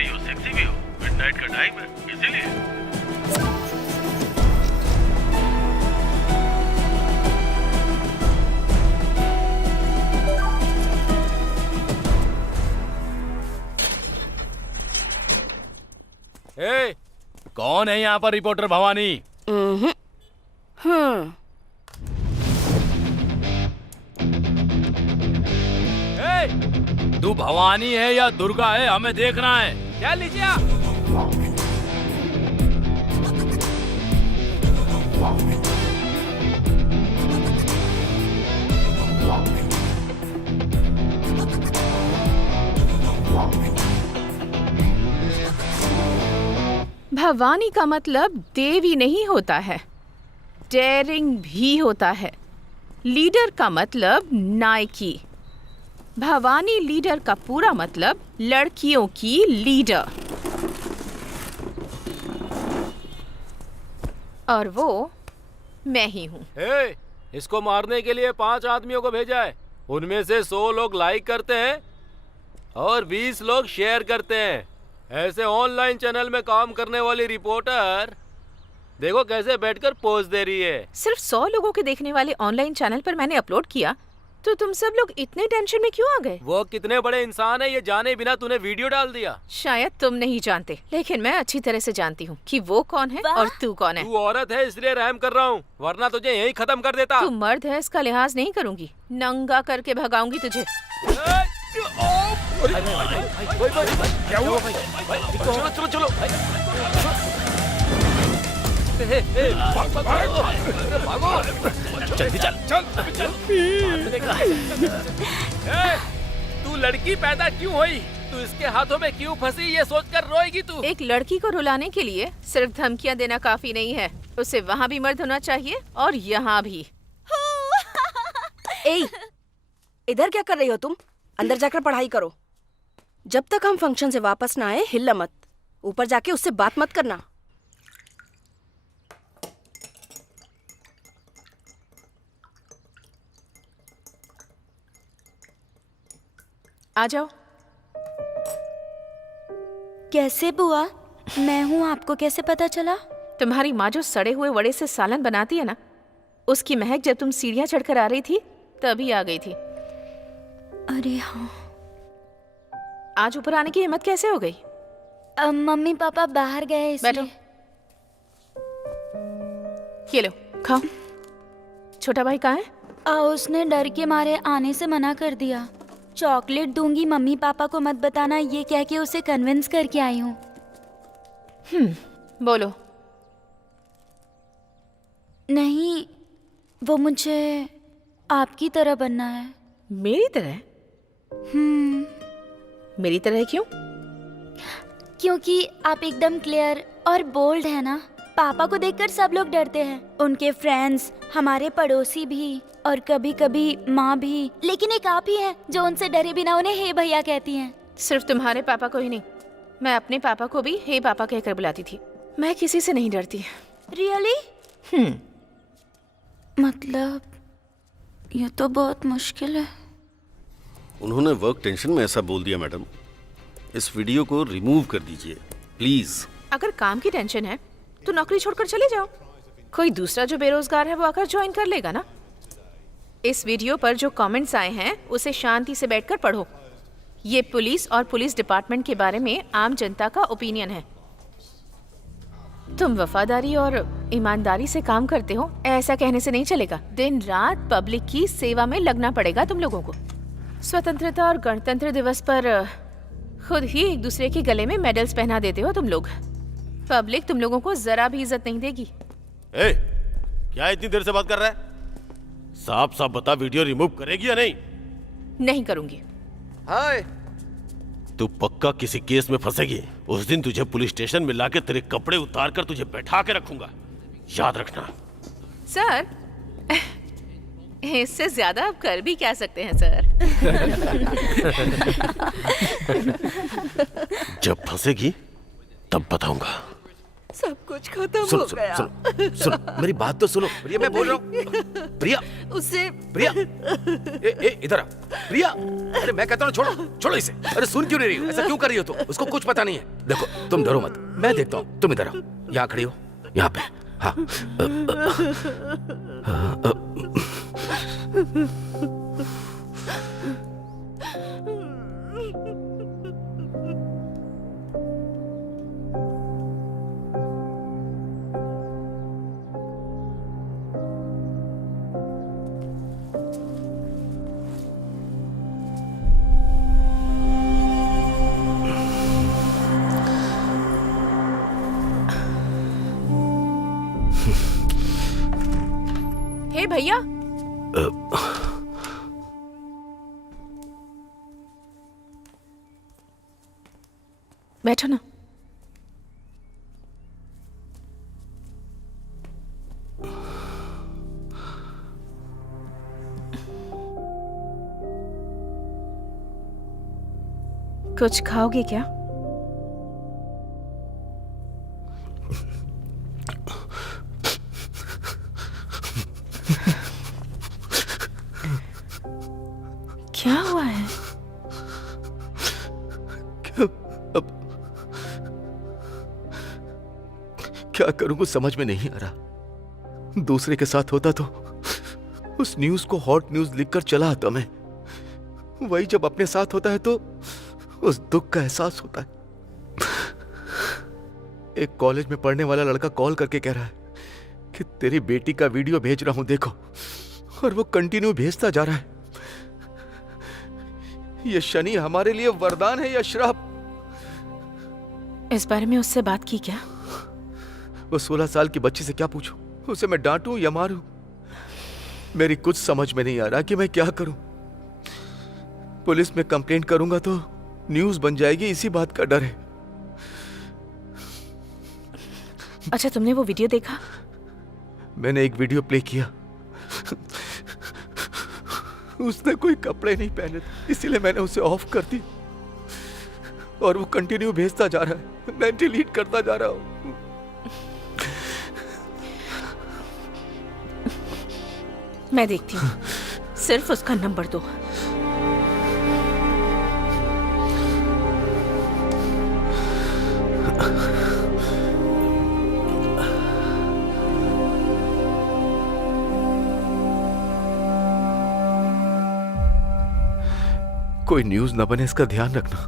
रही हो, सेक्सी भी हो, मिडनाइट का टाइम है इसीलिए। ए, कौन है यहाँ पर रिपोर्टर भवानी? तू भवानी है या दुर्गा है, हमें देखना है। क्या लीजिए आप? भवानी का मतलब देवी नहीं होता है, डेयरिंग भी होता है। लीडर का मतलब नायकी। भवानी लीडर का पूरा मतलब लड़कियों की लीडर। और वो मैं ही हूँ। इसको मारने के लिए 5 आदमियों को भेजा है। उनमें से 100 लोग लाइक करते हैं और 20 लोग शेयर करते हैं। ऐसे ऑनलाइन चैनल में काम करने वाली रिपोर्टर देखो कैसे बैठकर पोज दे रही है। सिर्फ 100 लोगों के देखने वाले ऑनलाइन चैनल पर मैंने अपलोड किया तो तुम सब लोग इतने टेंशन में क्यों आ गए? वो कितने बड़े इंसान है ये जाने बिना तूने वीडियो डाल दिया। शायद तुम नहीं जानते, लेकिन मैं अच्छी तरह से जानती हूँ कि वो कौन है और तू कौन है। तू औरत है इसलिए रहम कर रहा हूँ, वरना तुझे यही खत्म कर देता। तू मर्द है इसका लिहाज नहीं करूँगी, नंगा करके भगाऊंगी तुझे। क्या हुआ? चलो चलो चलो। भागो जल्दी चल चल। तू लड़की पैदा क्यों हुई? तू इसके हाथों में क्यों फंसी ये सोचकर रोएगी तू? एक लड़की को रुलाने के लिए सिर्फ धमकियां देना काफी नहीं है, उसे वहाँ भी मर्द होना चाहिए और यहाँ भी। ए, इधर क्या कर रही हो तुम? अंदर जाकर पढ़ाई करो। जब तक हम फंक्शन से वापस ना आए हिलना मत। ऊपर जाके उससे बात मत करना। आ जाओ। कैसे बुआ? मैं हूँ, आपको कैसे पता चला? तुम्हारी माँ जो सड़े हुए वड़े से सालन बनाती है ना, उसकी महक जब तुम सीढ़ियाँ चढ़कर आ रही थी तभी आ गई थी। अरे हाँ। आज ऊपर आने की हिम्मत कैसे हो गई? मम्मी पापा बाहर गए इसलिए। बैठो, ये लो खाओ। छोटा भाई कहाँ है? उसने डर के मारे आने से मना कर दिया। चॉकलेट दूंगी, मम्मी पापा को मत बताना, ये कह के उसे कन्विंस करके आई हूँ। बोलो। नहीं, वो मुझे आपकी तरह बनना है। मेरी तरह? मेरी तरह क्यों? क्योंकि आप एकदम क्लियर और बोल्ड है ना। पापा को देखकर सब लोग डरते हैं, उनके फ्रेंड्स, हमारे पड़ोसी भी और कभी कभी माँ भी। लेकिन एक आप ही हैं जो उनसे डरे बिना उन्हें हे भैया कहती हैं। सिर्फ तुम्हारे पापा को ही नहीं, मैं अपने पापा को भी हे पापा कहकर बुलाती थी। मैं किसी से नहीं डरती। रियली? मतलब ये तो बहुत मुश्किल है। उन्होंने वर्क टेंशन में ऐसा बोल दिया मैडम। इस वीडियो को रिमूव कर दीजिए प्लीज। अगर काम की टेंशन है तो नौकरी छोड़कर चले जाओ। कोई दूसरा जो बेरोजगार है वो आकर ज्वाइन कर लेगा ना। इस वीडियो पर जो कमेंट्स आए हैं उसे शांति से बैठकर पढ़ो। ये पुलिस और पुलिस डिपार्टमेंट के बारे में आम जनता का ओपिनियन है। तुम वफादारी और ईमानदारी से काम करते हो, ऐसा कहने से नहीं चलेगा। दिन रात पब्लिक की सेवा में लगना पड़ेगा तुम लोगों को। स्वतंत्रता और गणतंत्र दिवस पर खुद ही एक दूसरे के गले में मेडल्स पहना देते हो तुम लोग। पब्लिक तुम लोगों को जरा भी इज्जत नहीं देगी। ए, क्या इतनी देर से बात कर रहा है? साफ साफ बता, वीडियो रिमूव करेगी या नहीं? नहीं करूंगी। हाय, तू पक्का किसी केस में फंसेगी। उस दिन तुझे पुलिस स्टेशन में लाके तेरे कपड़े उतार कर तुझे बैठा के रखूंगा, याद रखना। सर, इससे ज्यादा आप कर भी क्या सकते हैं सर? जब फंसेगी तब बताऊंगा। सब कुछ खत्म सुनो हो सुनो गया। सुनो सुनो, मेरी बात तो सुनो प्रिया, मैं बोल रहा हूँ। प्रिया उससे प्रिया, ए इधर आ प्रिया। अरे मैं कहता हूँ छोड़ो छोड़ो इसे। अरे सुन क्यों नहीं रही हो? ऐसा क्यों कर रही हो तुम? उसको कुछ पता नहीं है। देखो तुम डरो मत, मैं देखता हूँ। तुम इधर आओ, यहाँ खड़ी हो, यहाँ पे। हाँ हे भैया, बैठो ना। कुछ खाओगे क्या? क्या हुआ है? क्या करूं कुछ समझ में नहीं आ रहा। दूसरे के साथ होता तो उस न्यूज को हॉट न्यूज लिखकर चला आता मैं। वही जब अपने साथ होता है तो उस दुख का एहसास होता है। एक कॉलेज में पढ़ने वाला लड़का कॉल करके कह रहा है कि तेरी बेटी का वीडियो भेज रहा हूं देखो, और वो कंटिन्यू भेजता जा रहा है। ये शनि हमारे लिए वरदान है या श्राप? इस बारे में उससे बात की क्या? वो 16 साल की बच्ची से क्या पूछूं? उसे मैं डांटूं या मारूं? मेरी कुछ समझ में नहीं आ रहा कि मैं क्या करूं। पुलिस में कंप्लेंट करूंगा तो न्यूज बन जाएगी, इसी बात का डर है। अच्छा, तुमने वो वीडियो देखा? मैंने एक वीडियो प्ले किया। उसने कोई कपड़े नहीं पहने थे, इसीलिए मैंने उसे ऑफ कर दी, और वो कंटिन्यू भेजता जा रहा है। मैं डिलीट करता जा रहा हूं। मैं देखती हूँ, सिर्फ उसका नंबर दो। कोई न्यूज ना बने, इसका ध्यान रखना।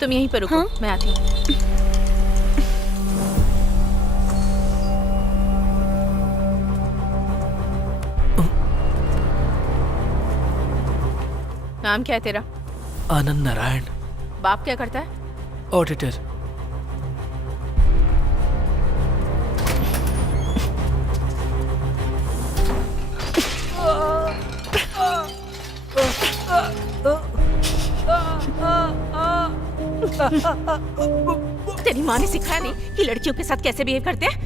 तुम यहीं पर रुको, हाँ? मैं आती हूँ। नाम क्या है तेरा? आनंद नारायण, बाप क्या करता है? ऑडिटर। तेरी माँ ने सिखाया नहीं कि लड़कियों के साथ कैसे बिहेव करते हैं?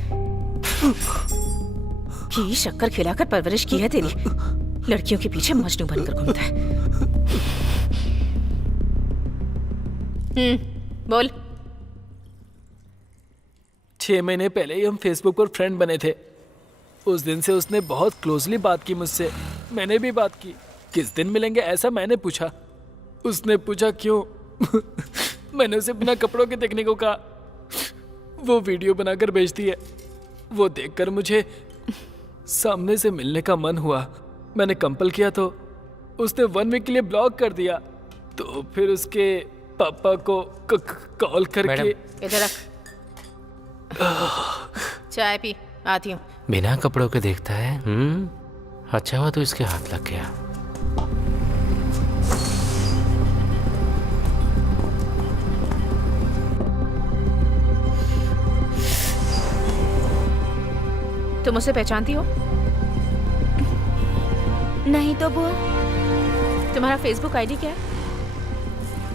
घी शक्कर खिलाकर परवरिश की है तेरी। लड़कियों के पीछे मजनू बनकर घूमता है। बोल। 6 महीने पहले ही हम फेसबुक पर फ्रेंड बने थे। उस दिन से उसने बहुत क्लोजली बात की मुझसे। मैंने भी बात की। किस दिन मिलेंगे ऐसा मैंने पूछा। उसने पूछा क्यों? मैंने उसे बिना कपड़ों के देखने को कहा। वो वीडियो बनाकर भेजती है। वो देखकर मुझे सामने से मिलने का मन हुआ। मैंने कंपल किया तो उसने 1 वीक के लिए ब्लॉक कर दिया। तो फिर उसके पापा को कॉल करके। इधर रख, चाय पी, आती हूँ। बिना कपड़ों के देखता है। अच्छा हुआ तो इसके हाथ लग गया। तुम उसे पहचानती हो? नहीं तो बुआ। तुम्हारा फेसबुक आईडी क्या है?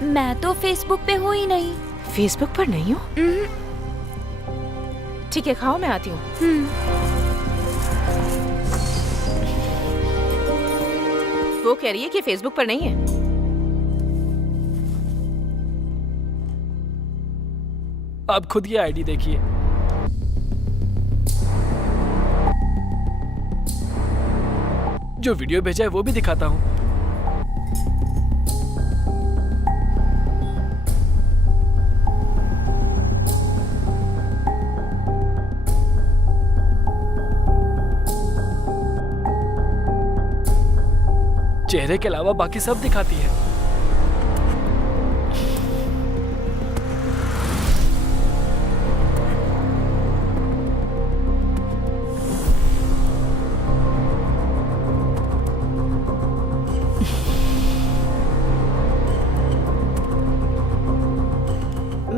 मैं तो फेसबुक पे हूँ ही नहीं। फेसबुक पर नहीं हो? ठीक है, खाओ, मैं आती हूँ। वो कह रही है कि फेसबुक पर नहीं है। आप खुद ये आईडी देखिए। जो वीडियो भेजा है वो भी दिखाता हूँ। चेहरे के अलावा बाकी सब दिखाती है।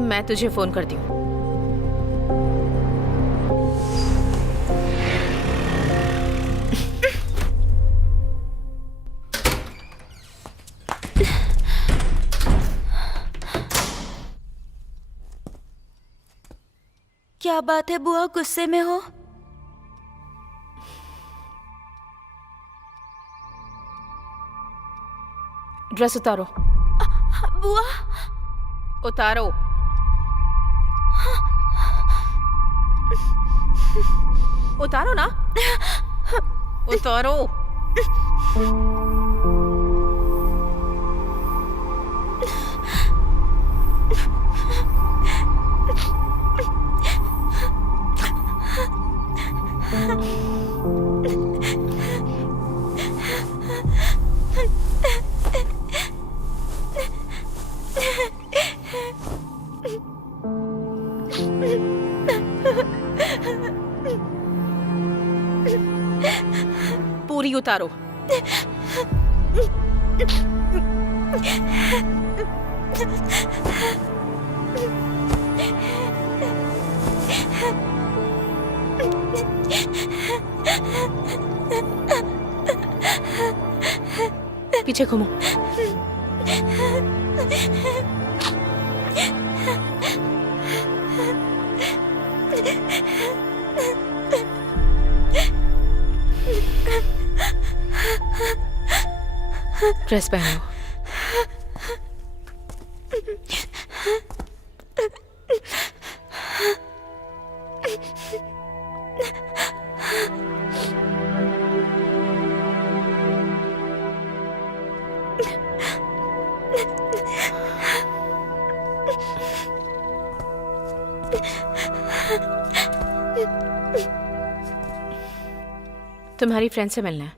मैं तुझे फोन करती हूँ। क्या बात है बुआ, गुस्से में हो? ड्रेस उतारो। बुआ उतारो। उतारो ना। उतारो। पूरी उतारो। पीछे घूमो। ड्रेस पहनो। तुम्हारी फ्रेंड से मिलना है।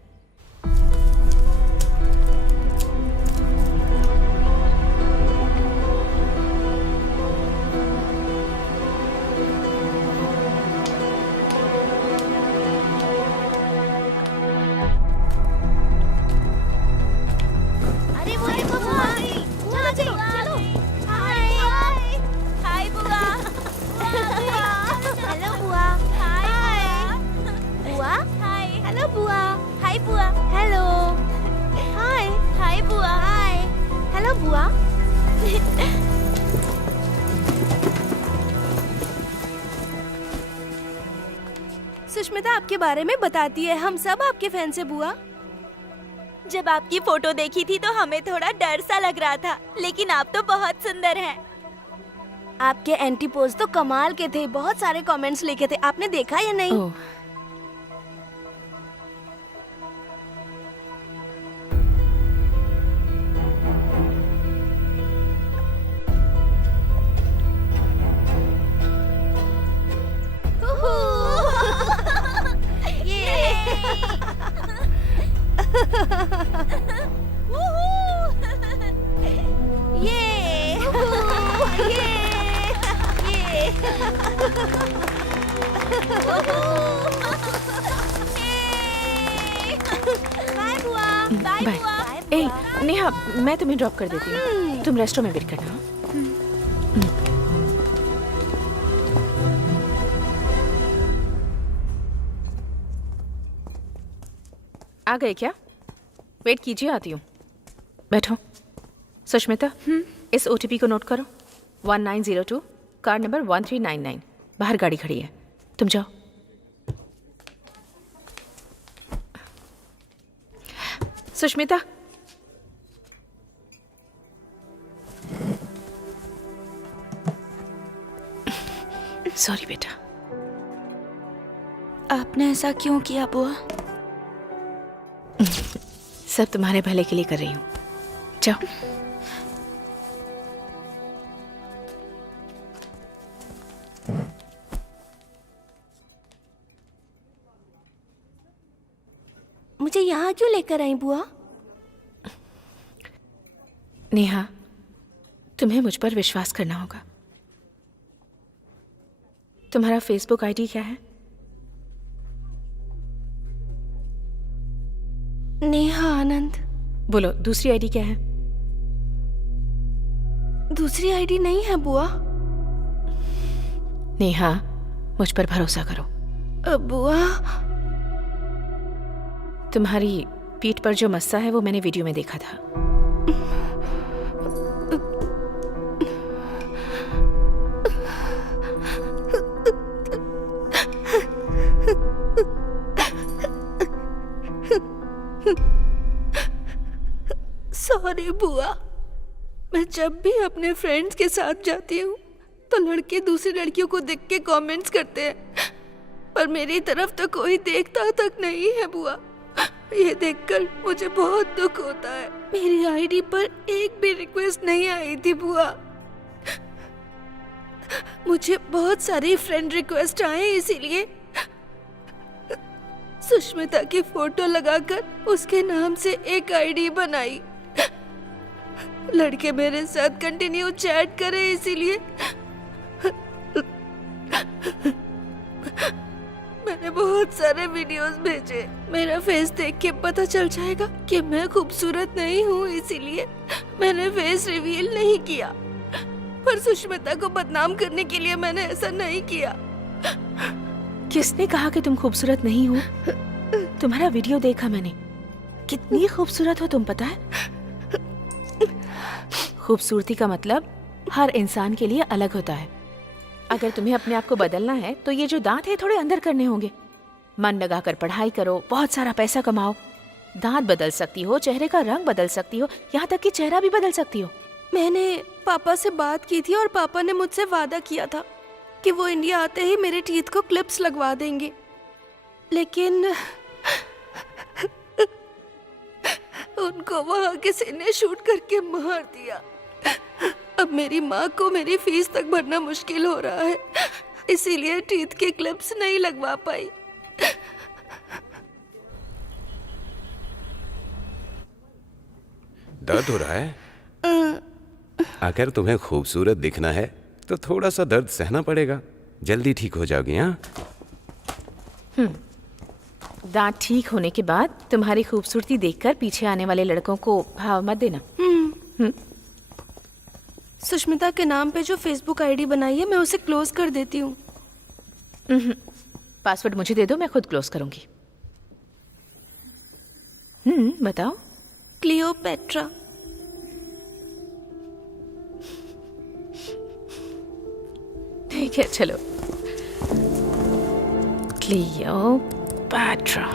सुष्मिता आपके बारे में बताती है, हम सब आपके फैन से बुआ। जब आपकी फोटो देखी थी तो हमें थोड़ा डर सा लग रहा था, लेकिन आप तो बहुत सुंदर हैं। आपके एंटी पोज तो कमाल के थे, बहुत सारे कमेंट्स लिखे थे, आपने देखा या नहीं? ओह, बाय। ए, नेहा, मैं तुम्हें ड्रॉप कर देती हूँ, तुम रेस्टोरेंट में वेट करना। आ गए क्या? वेट कीजिए, आती हूँ। बैठो। सुष्मिता, इस ओटीपी को नोट करो, 1902, कार नंबर 1399। बाहर गाड़ी खड़ी है, तुम जाओ। सुष्मिता, सॉरी बेटा। आपने ऐसा क्यों किया बुआ? सब तुम्हारे भले के लिए कर रही हूँ, जाओ। मुझे यहाँ क्यों लेकर आई बुआ? नेहा, तुम्हें मुझ पर विश्वास करना होगा। तुम्हारा फेसबुक आईडी क्या है? नेहा आनंद। बोलो, दूसरी आईडी क्या है? दूसरी आईडी नहीं है बुआ। नेहा, मुझ पर भरोसा करो। बुआ, तुम्हारी पीठ पर जो मस्सा है वो मैंने वीडियो में देखा था। सॉरी बुआ। मैं जब भी अपने फ्रेंड्स के साथ जाती हूँ तो लड़के दूसरी लड़कियों को देख के कमेंट्स करते हैं, पर मेरी तरफ तो कोई देखता तक नहीं है बुआ। ये देखकर मुझे बहुत दुख होता है। मेरी आईडी पर एक भी रिक्वेस्ट नहीं आई थी बुआ। मुझे बहुत सारी फ्रेंड रिक्वेस्ट आए, इसीलिए सुष्मिता की फोटो लगाकर उसके नाम से एक आईडी बनाई। लड़के मेरे साथ कंटिन्यू चैट करें, इसीलिए मैंने बहुत सारे वीडियोस भेजे। मेरा फेस देख के पता चल जाएगा कि मैं खूबसूरत नहीं हूँ, इसीलिए मैंने फेस रिवील नहीं किया। पर सुष्मिता को बदनाम करने के लिए मैंने ऐसा नहीं किया। किसने कहा कि तुम खूबसूरत नहीं हो? तुम्हारा वीडियो देखा मैंने, कितनी खूबसूरत हो तुम, पता है? खूबसूरती का मतलब हर इंसान के लिए अलग होता है। अगर तुम्हें अपने आप को बदलना है तो ये जो दांत है थोड़े अंदर करने होंगे। मन लगाकर पढ़ाई करो, बहुत सारा पैसा कमाओ। दांत बदल सकती हो, चेहरे का रंग बदल सकती हो, यहाँ तक कि चेहरा भी बदल सकती हो। मैंने पापा से बात की थी और पापा ने मुझसे वादा किया था कि वो इंडिया आते ही मेरे टीथ को क्लिप्स लगवा देंगे, लेकिन उनको वहाँ किसी ने शूट करके मार दिया। अब मेरी माँ को मेरी फीस तक भरना मुश्किल हो रहा है, इसीलिए टीथ के क्लिप्स नहीं लगवा पाई। दर्द हो रहा है? अगर तुम्हें खूबसूरत दिखना है तो थोड़ा सा दर्द सहना पड़ेगा, जल्दी ठीक हो जाओगी। हाँ, दांत ठीक होने के बाद तुम्हारी खूबसूरती देखकर पीछे आने वाले लड़कों को भाव मत देना। सुष्मिता के नाम पे जो फेसबुक आईडी बनाई है मैं उसे क्लोज कर देती हूँ। पासवर्ड मुझे दे दो, मैं खुद क्लोज करूंगी। बताओ। क्लियोपेट्रा। ठीक है, चलो। क्लियोपेट्रा।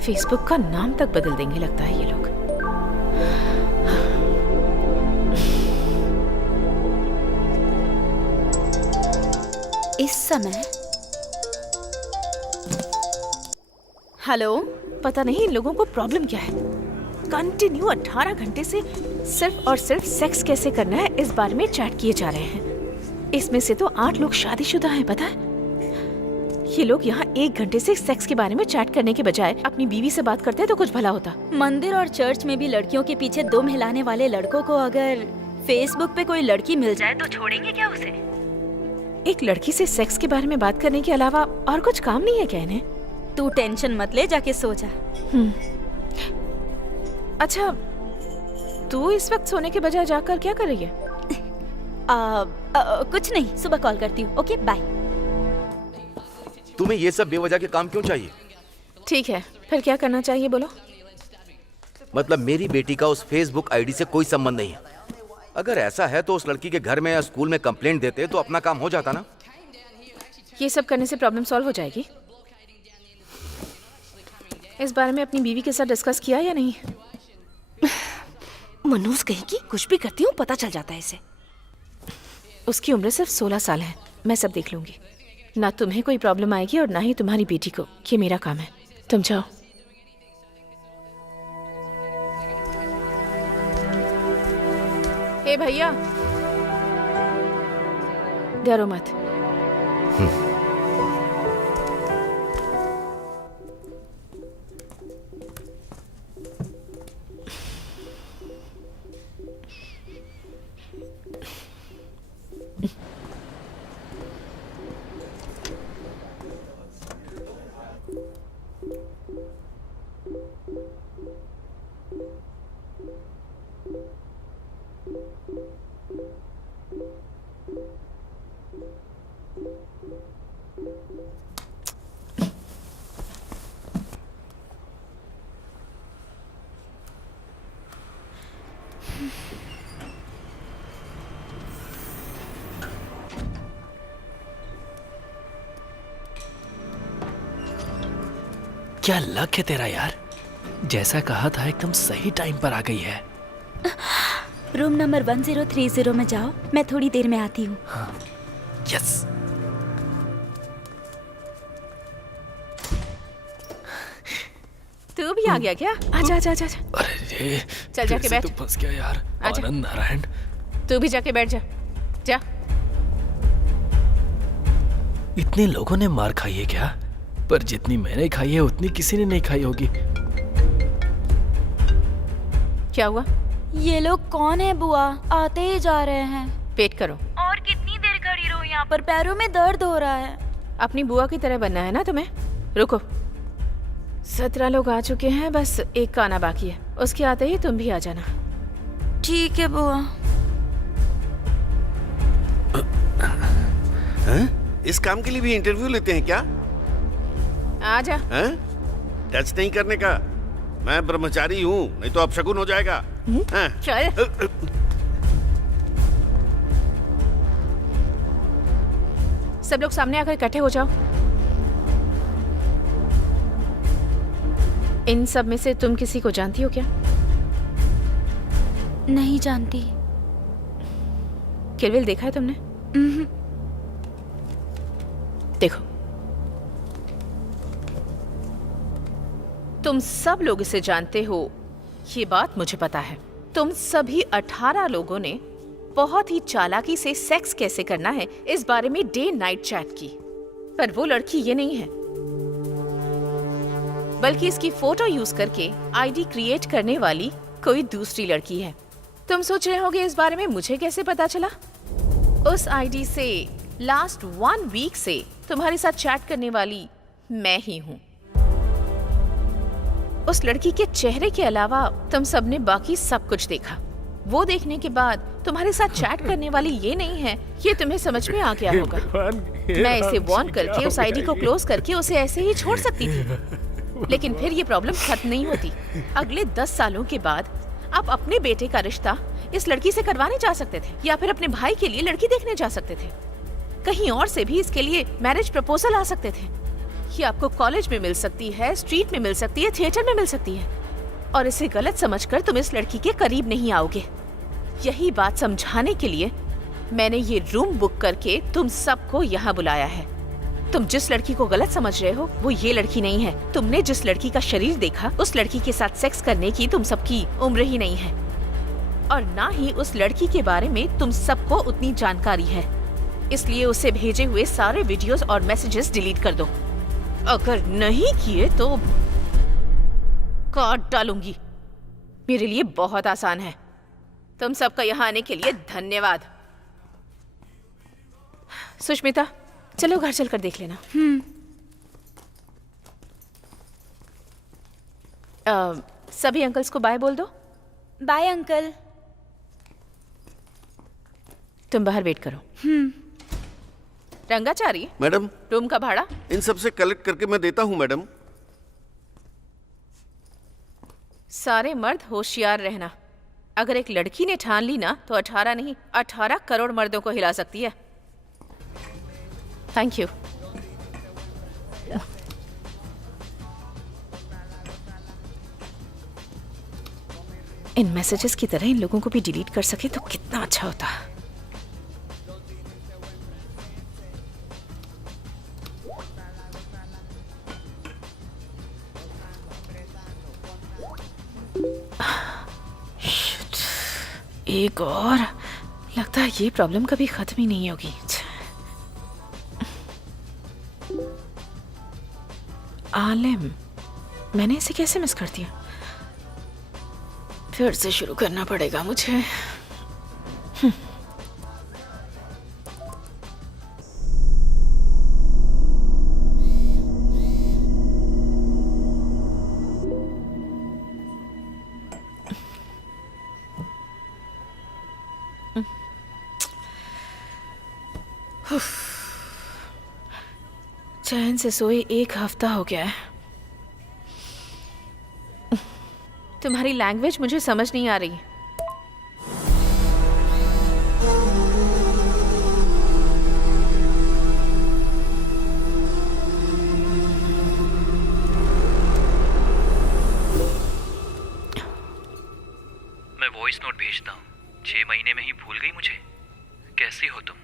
फेसबुक का नाम तक बदल देंगे लगता है ये लोग। इस समय हेलो, पता नहीं इन लोगों को प्रॉब्लम क्या है। कंटिन्यू 18 घंटे से सिर्फ और सिर्फ सेक्स कैसे करना है इस बारे में चैट किए जा रहे हैं। इसमें से तो 8 लोग शादीशुदा हैं, पता है? ये लोग यहाँ 1 घंटे से सेक्स के बारे में चैट करने के बजाय अपनी बीवी से बात करते तो कुछ भला होता। मंदिर और चर्च में भी लड़कियों के पीछे दुम हिलाने वाले लड़कों को अगर फेसबुक पे कोई लड़की मिल जाए तो छोड़ेंगे क्या उसे? एक लड़की से सेक्स के बारे में बात करने के अलावा और कुछ काम नहीं है क्या इन्हें? तू टेंशन मत ले, जाके सो जा। अच्छा, तू इस वक्त सोने के बजाय जाकर क्या कर रही है? कुछ नहीं, सुबह कॉल करती हूँ। Okay bye. तुम्हें ये सब बेवजह के काम क्यों चाहिए? ठीक है, फिर क्या करना चाहिए बोलो? मतलब मेरी बेटी का उस फेसबुक आईडी से कोई संबंध नहीं है। अगर ऐसा है तो उस लड़की के घर में या स्कूल में कंप्लेंट देते तो अपना काम हो जाता ना। ये सब करने से प्रॉब्लम सॉल्व हो जाएगी? इस बारे में अपनी बीवी के साथ डिस्कस किया या नहीं? मनोज कहेगी कुछ भी करती हूँ पता चल जाता है इसे। उसकी उम्र सिर्फ 16 साल है। मैं सब देख लूंगी। ना तुम्हें कोई प्रॉब्लम आएगी और ना ही तुम्हारी बेटी को। ये मेरा काम है। तुम जाओ। हे भैया, डरो मत। क्या लक है तेरा यार, जैसा कहा था एकदम सही टाइम पर आ गई है। रूम नंबर 1030 में जाओ, मैं थोड़ी देर में आती हूँ। यस। तू भी आ गया क्या? आजा आजा आजा। अरे रे, चल जाके फिर से बैठ। तो फंस गया यार। आजा। आनंद नारायण। तू भी जाके बैठ जा। जा। इतने लोगों ने मार खाई है क्या? पर जितनी मैंने खाई है उतनी किसी ने नहीं खाई होगी। क्या हुआ? ये लोग कौन है बुआ? आते ही जा रहे हैं। वेट करो। और कितनी देर खड़ी रहूं यहाँ पर? पैरों में दर्द हो रहा है। अपनी बुआ की तरह बनना है ना तुम्हें? रुको। 17 लोग आ चुके हैं, बस एक का आना बाकी है। उसके आते ही तुम भी आ जाना। ठीक है बुआ। इस काम के लिए भी इंटरव्यू लेते हैं क्या? आजा। टच नहीं करने का। मैं ब्रह्मचारी हूँ, नहीं तो अब शगुन हो जाएगा। हाँ? चल। सब लोग सामने आकर इकट्ठे हो जाओ। इन सब में से तुम किसी को जानती हो क्या? नहीं जानती। किल बिल देखा है तुमने? देखो, तुम सब लोग इसे जानते हो, ये बात मुझे पता है। तुम सभी 18 लोगों ने बहुत ही चालाकी से सेक्स कैसे करना है इस बारे में डे नाइट चैट की। पर वो लड़की ये नहीं है, बल्कि इसकी फोटो यूज करके आईडी क्रिएट करने वाली कोई दूसरी लड़की है। तुम सोच रहे होगे इस बारे में मुझे कैसे पता चला? उस आईडी से लास्ट 1 वीक से तुम्हारे साथ चैट करने वाली मैं ही हूँ। उस लड़की के चेहरे के अलावा तुम सबने बाकी सब कुछ देखा। वो देखने के बाद तुम्हारे साथ चैट करने वाली ये नहीं है, ये तुम्हें समझ में आ गया होगा। मैं इसे वॉर्न करके उस आईडी को क्लोज करके उसे ऐसे ही छोड़ सकती थी, लेकिन फिर ये प्रॉब्लम खत्म नहीं होती। अगले 10 सालों के बाद आप अपने बेटे का रिश्ता इस लड़की से करवाने जा सकते थे, या फिर अपने भाई के लिए लड़की देखने जा सकते थे। कहीं और से भी इसके लिए मैरिज प्रपोजल आ सकते थे। ये आपको कॉलेज में मिल सकती है, स्ट्रीट में मिल सकती है, थिएटर में मिल सकती है, और इसे गलत समझकर तुम इस लड़की के करीब नहीं आओगे। यही बात समझाने के लिए मैंने ये रूम बुक करके तुम सबको यहाँ बुलाया है। तुम जिस लड़की को गलत समझ रहे हो वो ये लड़की नहीं है। तुमने जिस लड़की का शरीर देखा उस लड़की के साथ सेक्स करने की तुम सबकी उम्र ही नहीं है, और ना ही उस लड़की के बारे में तुम सबको उतनी जानकारी है। इसलिए उसे भेजे हुए सारे वीडियोस और मैसेजेस डिलीट कर दो। अगर नहीं किए तो काट डालूंगी। मेरे लिए बहुत आसान है। तुम सबका यहाँ आने के लिए धन्यवाद। सुष्मिता, चलो घर चलकर देख लेना। सभी अंकल्स को बाय बोल दो। Bye uncle. तुम बाहर वेट करो। रंगाचारी, मैडम, रूम का भाड़ा? इन सब से कलेक्ट करके मैं देता हूँ मैडम। सारे मर्द होशियार रहना। अगर एक लड़की ने ठान ली ना तो 18 नहीं 18 करोड़ मर्दों को हिला सकती है। Thank you. इन मैसेजेस की तरह इन लोगों को भी डिलीट कर सके तो कितना अच्छा होता। Shit. एक और, लगता है ये प्रॉब्लम कभी खत्म ही नहीं होगी। आलिम, मैंने इसे कैसे मिस कर दिया? फिर से शुरू करना पड़ेगा मुझे। चैन से सोए 1 हफ्ता हो गया है। तुम्हारी लैंग्वेज मुझे समझ नहीं आ रही। मैं वॉइस नोट भेजता हूँ, 6 महीने में ही भूल गई मुझे? कैसी हो तुम?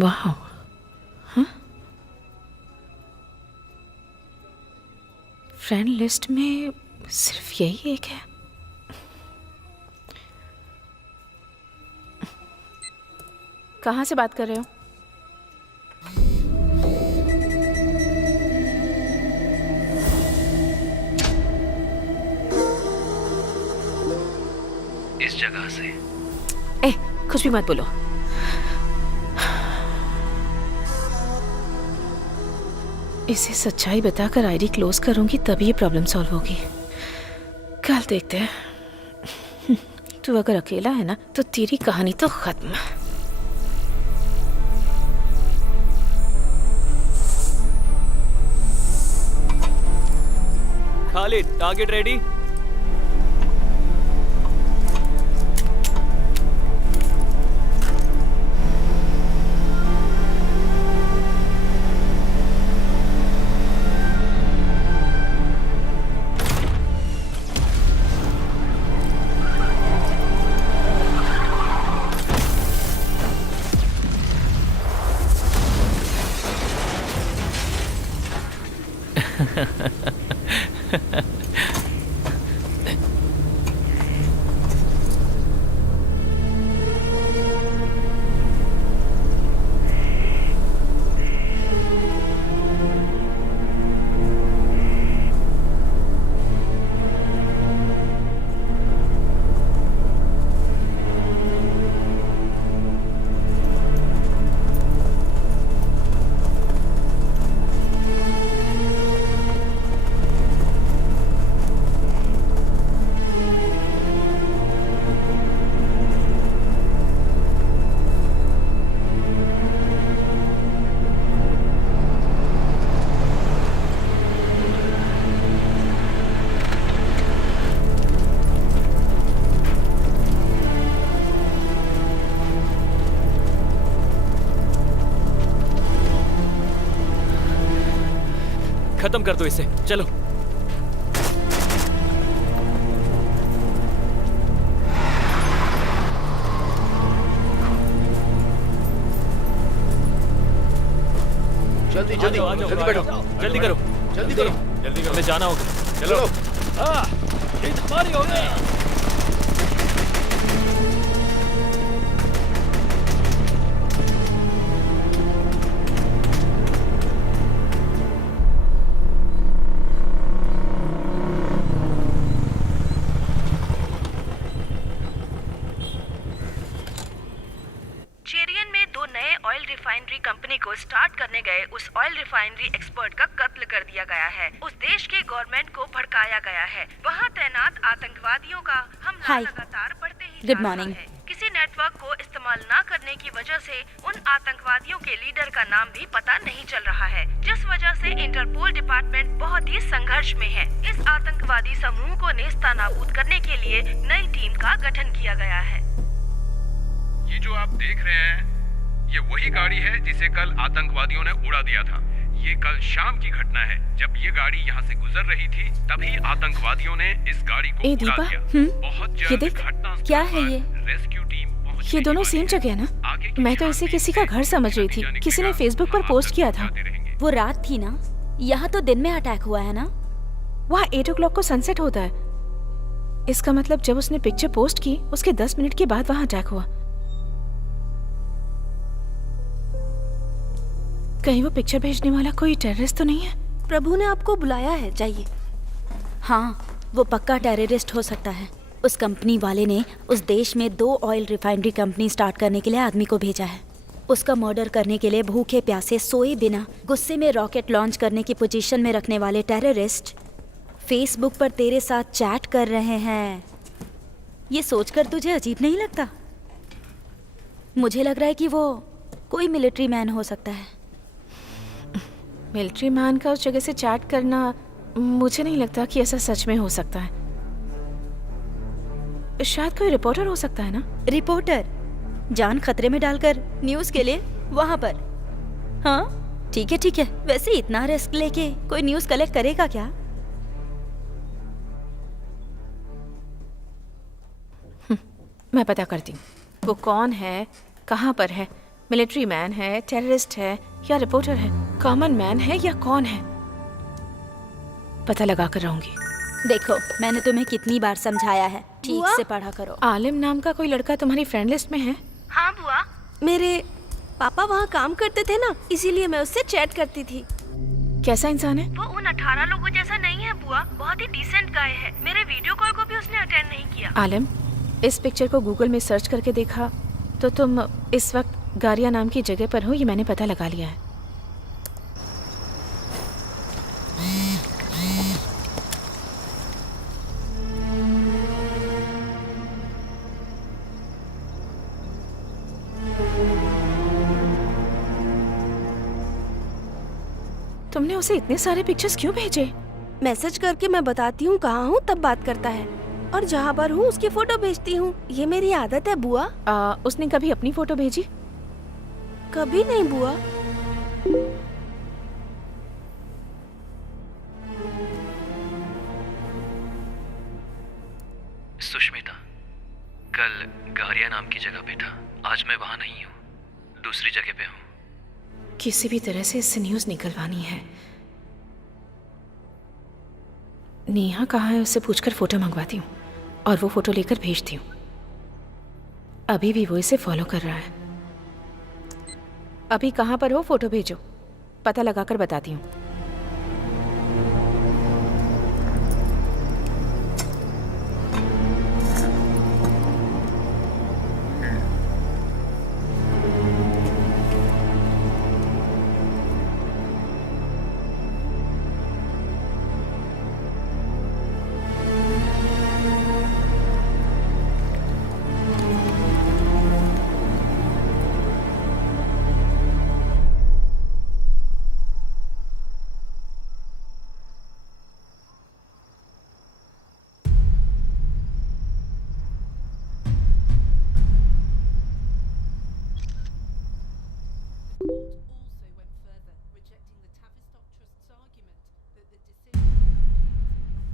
वाह, हाँ? फ्रेंड लिस्ट में सिर्फ यही एक है। कहाँ से बात कर रहे हो? इस जगह से। ए, कुछ भी मत बोलो। इसे सच्चाई बताकर आईडी क्लोज करूंगी तभी ये प्रॉब्लम सॉल्व होगी। कल देखते हैं। तू अगर अकेला है ना तो तेरी कहानी तो खत्म। Khalid, target ready? खत्म कर दो इसे, चलो। जल्दी जल्दी जल्दी बैठो, जल्दी करो, जल्दी करो, जल्दी करो, हमें जाना होगा। चलो। ये हमारी हो गई। चेरियन में 2 नए ऑयल रिफाइनरी कंपनी को स्टार्ट करने गए उस ऑयल रिफाइनरी एक्सपर्ट का कत्ल कर दिया गया है। उस देश के गवर्नमेंट को भड़काया गया है। वहाँ तैनात आतंकवादियों का हमला हाय। लगातार बढ़ते ही गुड जा रहा मॉर्निंग। है। किसी नेटवर्क को इस्तेमाल न करने की वजह से उन आतंकवादियों के लीडर का नाम भी पता नहीं चल रहा है, जिस वजह से इंटरपोल डिपार्टमेंट बहुत ही संघर्ष में है। इस आतंकवादी समूह को नेस्तनाबूद करने के लिए नई टीम का गठन किया गया है। ये जो आप देख रहे हैं, ये वही गाड़ी है जिसे कल आतंकवादियों ने उड़ा दिया था। ये कल शाम की घटना है। जब ये गाड़ी यहाँ से गुजर रही थी, तभी आतंकवादियों ने इस गाड़ी को ए उड़ा दीपा, दिया। बहुत ये जल्द देख, घटनास्थल क्या है पर ये? रेस्क्यू टीम पहुंचने ये दोनों वाली सेम है। जगह है ना? आगे की मैं तो इसे छानबीन किसी का में घर समझ रही थी। जाने किसी ने के बाद फेसबुक पर हम पोस्ट आपको किया था। बताते रहेंगे। वो रात थी ना, यहाँ तो दिन में अटैक हुआ है ना। वहाँ 8 o'clock को सनसेट होता है। इसका मतलब जब उसने पिक्चर पोस्ट की उसके 10 मिनट के बाद वहाँ अटैक हुआ। कहीं वो पिक्चर भेजने वाला कोई टेररिस्ट तो नहीं है? प्रभु ने आपको बुलाया है, जाइए। हाँ, वो पक्का टेररिस्ट हो सकता है। उस कंपनी वाले ने उस देश में 2 ऑयल रिफाइनरी कंपनी स्टार्ट करने के लिए आदमी को भेजा है। उसका मर्डर करने के लिए भूखे प्यासे सोए बिना गुस्से में रॉकेट लॉन्च करने की पोजीशन में रखने वाले टेररिस्ट फेसबुक पर तेरे साथ चैट कर रहे हैं। ये सोचकर तुझे अजीब नहीं लगता? मुझे लग रहा है कि वो कोई मिलिट्री मैन हो सकता है। मिलिट्री मैन का उस जगह से चैट करना, मुझे नहीं लगता कि ऐसा सच में हो सकता है। शायद कोई रिपोर्टर हो सकता है ना? रिपोर्टर जान खतरे में डालकर न्यूज़ के लिए वहाँ पर? हाँ ठीक है। वैसे इतना रिस्क लेके कोई न्यूज़ कलेक्ट करेगा क्या? मैं पता करती हूँ वो कौन है, कहाँ पर है, मिलिट्री मैन है, टेररिस्ट है या रिपोर्टर है, कॉमन मैन है या कौन है। पता लगा कर रहूंगी। देखो, मैंने तुम्हें कितनी बार समझाया है, ठीक से पढ़ा करो। आलिम नाम का कोई लड़का तुम्हारी फ्रेंड लिस्ट में है? हाँ बुआ, मेरे पापा वहाँ काम करते थे ना, इसीलिए मैं उससे चैट करती थी। कैसा इंसान है? वो उन 18 लोगों जैसा नहीं है बुआ, बहुत ही डिसेंट गाय है। मेरे वीडियो कॉल को भी उसने अटेंड नहीं किया। आलिम, इस पिक्चर को गूगल में सर्च करके देखा तो तुम इस वक्त गारिया नाम की जगह पर हो, ये मैंने पता लगा लिया है। तुमने उसे इतने सारे पिक्चर्स क्यों भेजे? मैसेज करके मैं बताती हूँ कहाँ हूँ, तब बात करता है, और जहाँ पर हूँ उसकी फोटो भेजती हूँ। ये मेरी आदत है बुआ। उसने कभी अपनी फोटो भेजी? कभी नहीं बुआ। सुष्मिता, कल गारिया नाम की जगह पे था। आज मैं वहाँ नहीं हूँ, दूसरी जगह पे हूँ। किसी भी तरह से इससे न्यूज़ निकलवानी है। नेहा कहाँ है उससे पूछकर फोटो मंगवाती हूँ और वो फोटो लेकर भेजती हूँ। अभी भी वो इसे फॉलो कर रहा है। अभी कहाँ पर हो, फोटो भेजो, पता लगाकर बताती हूँ।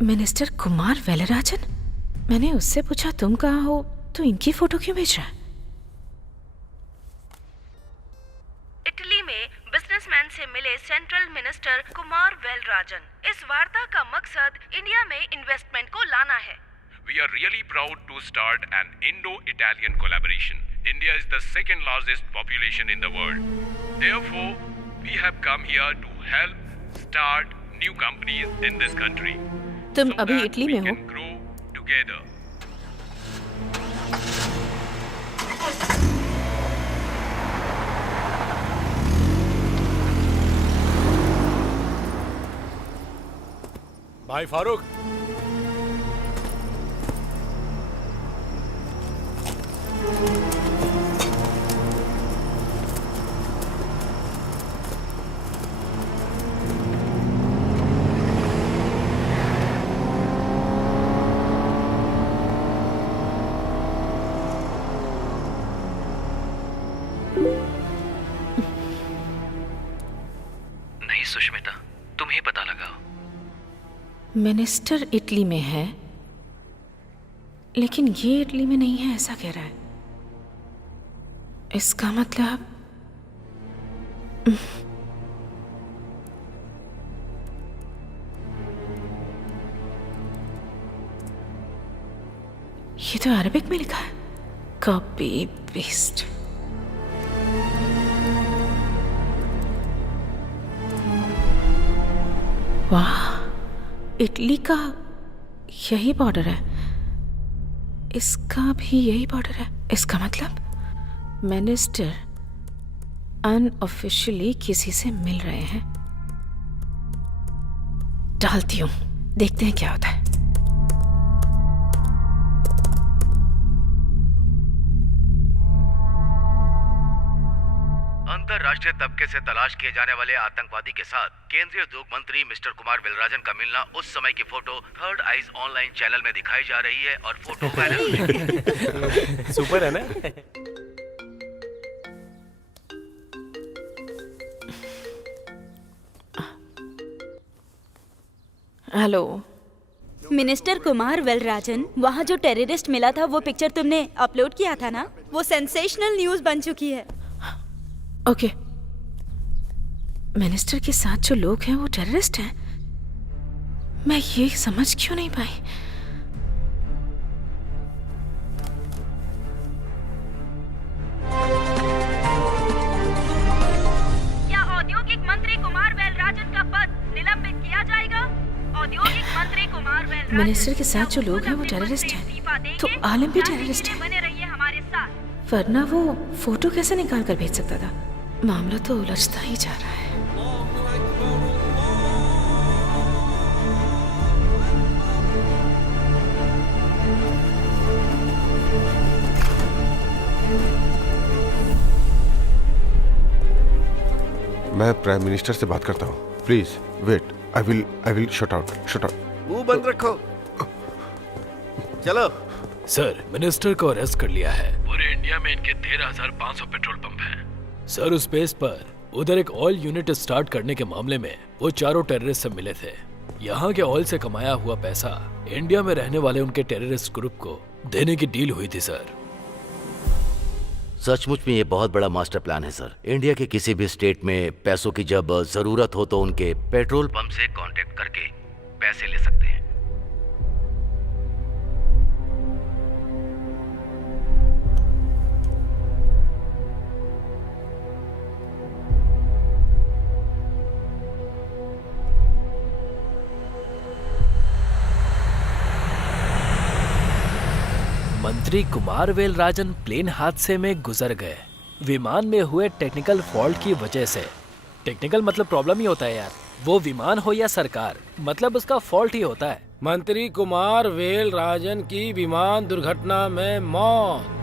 मिनिस्टर कुमार वेलराजन? मैंने उससे पूछा तुम कहाँ हो तो इनकी फोटो क्यों भेज रहा है? इटली में बिजनेसमैन से मिले सेंट्रल मिनिस्टर कुमार वेलराजन। इस वार्ता का मकसद इंडिया में इन्वेस्टमेंट को लाना है। We are really proud to start an Indo-Italian collaboration. India is the second largest population in the world. Therefore, we have come here to help start new companies in this country. तुम so अभी that Italy we में हो? can grow together. भाई फारूक, नहीं सुष्मिता, तुम ही पता लगाओ। Minister Italy में है, लेकिन ये इटली में नहीं है ऐसा कह रहा है। इसका मतलब ये तो अरबिक में लिखा है। Copy paste. वाह, इटली का यही बॉर्डर है, इसका भी यही बॉर्डर है। इसका मतलब मिनिस्टर अनऑफिशियली किसी से मिल रहे हैं। डालती हूं, देखते हैं क्या होता है। अंतरराष्ट्रीय तबके से तलाश किए जाने वाले आतंकवादी के साथ केंद्रीय उद्योग मंत्री मिस्टर कुमार वेलराजन का मिलना, उस समय की photo third eyes online channel में दिखाई जा रही है और फोटो वायरल। सुपर है ना? हेलो मिनिस्टर कुमार वेलराजन, वहाँ जो टेररिस्ट मिला था वो पिक्चर तुमने अपलोड किया था ना, वो सेंसेशनल न्यूज़ बन चुकी है। ओके, मिनिस्टर के साथ जो लोग हैं वो टेररिस्ट हैं? मैं ये समझ क्यों नहीं पाई? क्या औद्योगिक मंत्री कुमार वेलराजन का पद निलंबित किया जाएगा? औद्योगिक मंत्री कुमार वेलराजन, मिनिस्टर के साथ जो लोग हैं वो टेररिस्ट हैं, तो आलम भी टेररिस्ट है। बने रहिए हमारे साथ। वरना वो फोटो कैसे निकाल कर भेज सकता था? मामला तो उलझता ही जा रहा है। मैं प्राइम मिनिस्टर से बात करता हूँ। Please wait, I will shut out. मुंह बंद रखो। चलो। सर, मिनिस्टर को अरेस्ट कर लिया है। पूरे इंडिया में इनके 13,500 पेट्रोल पंप हैं। सर, उस बेस पर उधर एक ऑयल यूनिट स्टार्ट करने के मामले में वो चारों टेररिस्ट से मिले थे। यहाँ के ऑयल से कमाया हुआ पैसा इंडिया में रहने वाले उनके टेररिस्ट ग्रुप को देने की डील हुई थी सर। सचमुच में ये बहुत बड़ा मास्टर प्लान है सर। इंडिया के किसी भी स्टेट में पैसों की जब जरूरत हो तो उनके पेट्रोल पंप से कांटेक्ट करके पैसे ले सकते हैं। मंत्री कुमार वेलराजन प्लेन हादसे में गुजर गए, विमान में हुए टेक्निकल फॉल्ट की वजह से। टेक्निकल मतलब प्रॉब्लम ही होता है यार, वो विमान हो या सरकार, मतलब उसका फॉल्ट ही होता है। मंत्री कुमार वेलराजन की विमान दुर्घटना में मौत।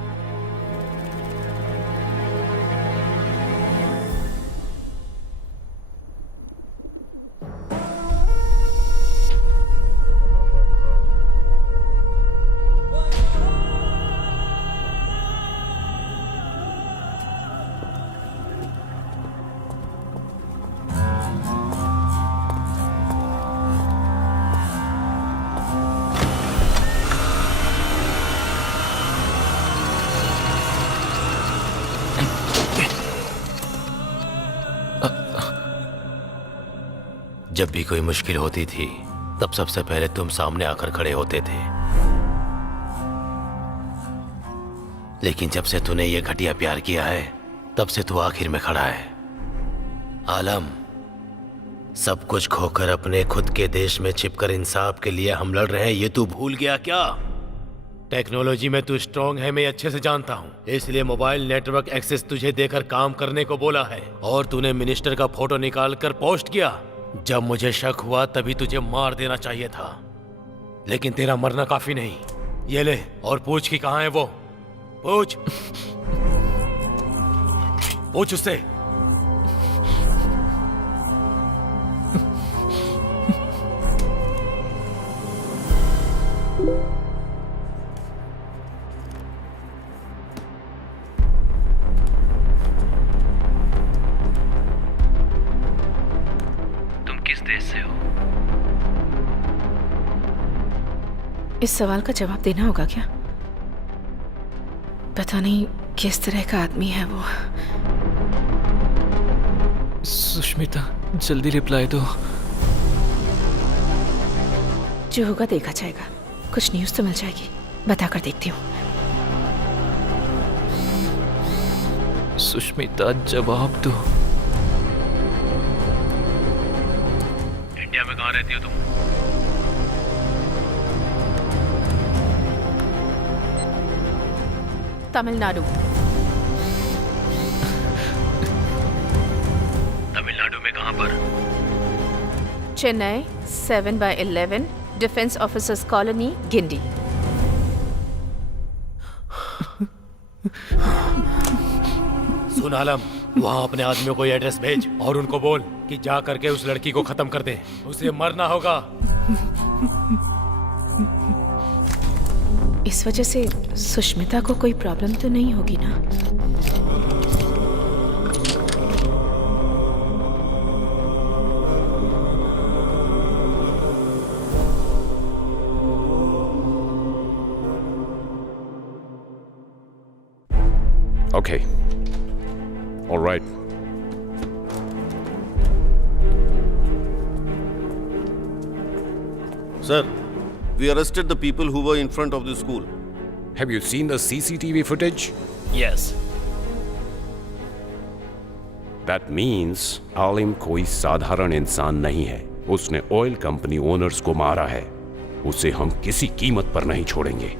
जब भी कोई मुश्किल होती थी तब सबसे पहले तुम सामने आकर खड़े होते थे, लेकिन जब से तूने ये घटिया प्यार किया है तब से तू आखिर में खड़ा है। आलम, सब कुछ खोकर अपने खुद के देश में छिपकर इंसाफ के लिए हम लड़ रहे हैं, ये तू भूल गया क्या? टेक्नोलॉजी में तू स्ट्रांग है, मैं अच्छे से जानता हूँ, इसलिए मोबाइल नेटवर्क एक्सेस तुझे देकर काम करने को बोला है और तूने मिनिस्टर का फोटो निकाल कर पोस्ट किया। जब मुझे शक हुआ तभी तुझे मार देना चाहिए था, लेकिन तेरा मरना काफी नहीं। ये ले और पूछ कि कहाँ है वो। पूछ पूछ उससे। तुम किस देश से हो? इस सवाल का जवाब देना होगा क्या? पता नहीं किस तरह का आदमी है वो। सुष्मिता, जल्दी रिप्लाई दो। जो होगा देखा जाएगा। कुछ न्यूज़ तो मिल जाएगी, बताकर देखती हूँ। सुष्मिता, जवाब दो। इंडिया में कहाँ रहती हो तुम? तमिलनाडु। तमिलनाडु में कहाँ पर? Chennai 7/11 defence officers colony, Guindy. सुन आलम, वहाँ अपने आदमियों को ये एड्रेस भेज और उनको बोल कि जा करके उस लड़की को खत्म कर दे। उसे मरना होगा। इस वजह से सुष्मिता को कोई प्रॉब्लम तो नहीं होगी ना? Okay. All right. Sir, we arrested the people who were in front of the school. Have you seen the CCTV footage? Yes. That means आलिम कोई साधारण इंसान नहीं है। उसने ऑयल कंपनी ओनर्स को मारा है। उसे हम किसी कीमत पर नहीं छोड़ेंगे।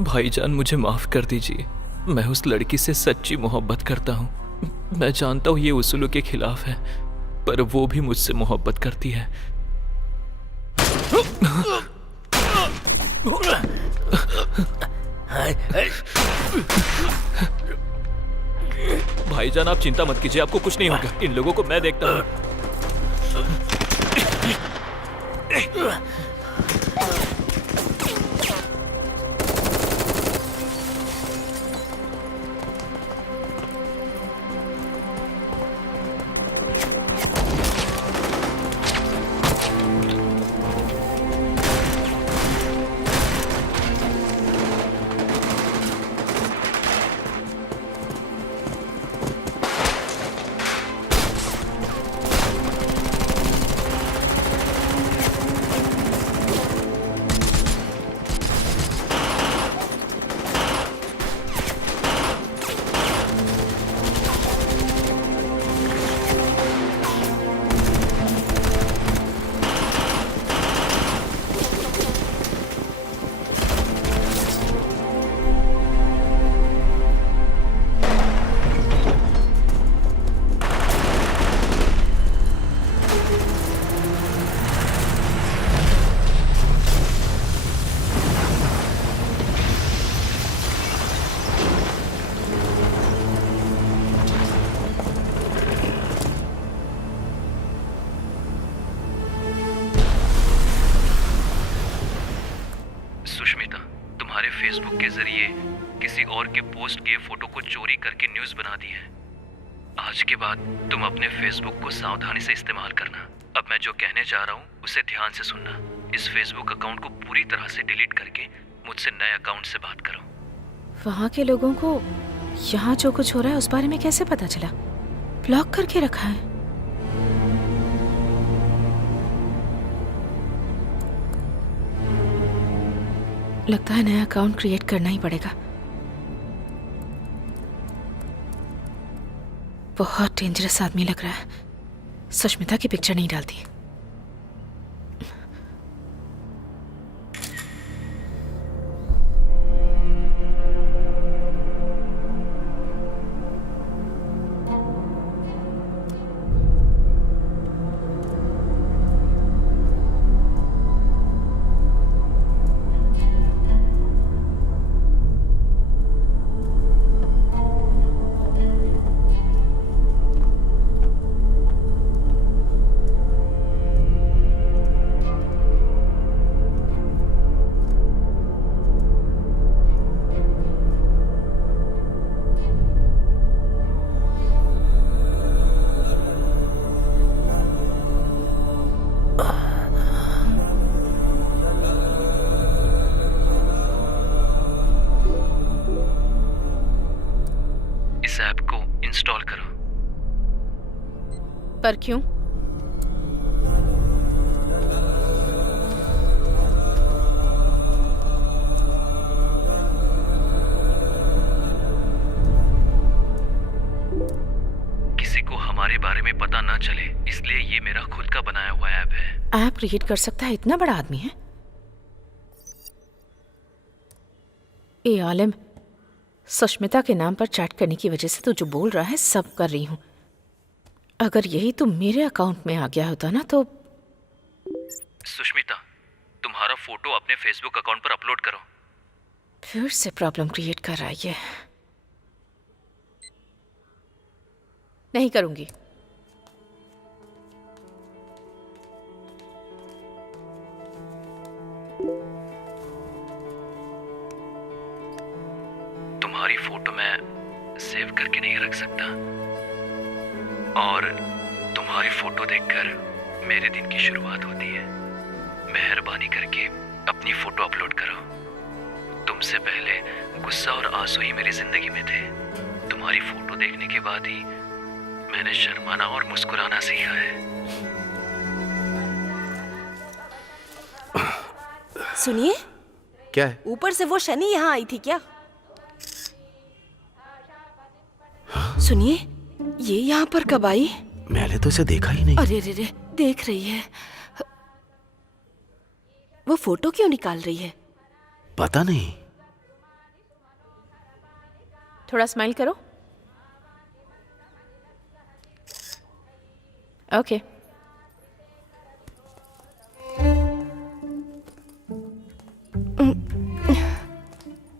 भाईजान, मुझे माफ कर दीजिए। मैं उस लड़की से सच्ची मोहब्बत करता हूँ। मैं जानता हूँ ये उसूलों के खिलाफ है, पर वो भी मुझसे मोहब्बत करती है। भाईजान, आप चिंता मत कीजिए, आपको कुछ नहीं होगा। इन लोगों को मैं देखता हूँ। के जरिए किसी और के पोस्ट किए फोटो को चोरी करके न्यूज़ बना दी है। आज के बाद तुम अपने फेसबुक को सावधानी से इस्तेमाल करना। अब मैं जो कहने जा रहा हूँ उसे ध्यान से सुनना। इस फेसबुक अकाउंट को पूरी तरह से डिलीट करके मुझसे नए अकाउंट से बात करो। वहाँ के लोगों को यहाँ जो कुछ हो रहा है उस बारे में कैसे पता चला? ब्लॉक करके रखा है। लगता है नया अकाउंट क्रिएट करना ही पड़ेगा। बहुत डेंजरस आदमी लग रहा है। सुष्मिता की पिक्चर नहीं डालती। इस ऐप को इंस्टॉल करो। पर क्यों? किसी को हमारे बारे में पता ना चले, इसलिए ये मेरा खुद का बनाया हुआ ऐप है। ऐप क्रिएट कर सकता है? इतना बड़ा आदमी है? ए आलिम, सुष्मिता के नाम पर चैट करने की वजह से तू जो बोल रहा है सब कर रही हूं। अगर यही तो मेरे अकाउंट में आ गया होता ना तो। सुष्मिता, तुम्हारा फोटो अपने फेसबुक अकाउंट पर अपलोड करो। फिर से प्रॉब्लम क्रिएट कर रहा है ये। नहीं करूंगी। तुम्हारी फोटो मैं सेव करके नहीं रख सकता, और तुम्हारी फोटो देखकर मेरे दिन की शुरुआत होती है। मेहरबानी करके अपनी फोटो अपलोड करो। तुमसे पहले गुस्सा और आंसू ही मेरी जिंदगी में थे। तुम्हारी फोटो देखने के बाद ही मैंने शर्माना और मुस्कुराना सीखा है। सुनिए, क्या है? ऊपर से वो शनि यहाँ आई थी क्या? सुनिए, ये यहाँ पर कब आई? मैंने तो इसे देखा ही नहीं। अरे रे रे, देख रही है। वो फोटो क्यों निकाल रही है? पता नहीं। थोड़ा स्माइल करो। ओके।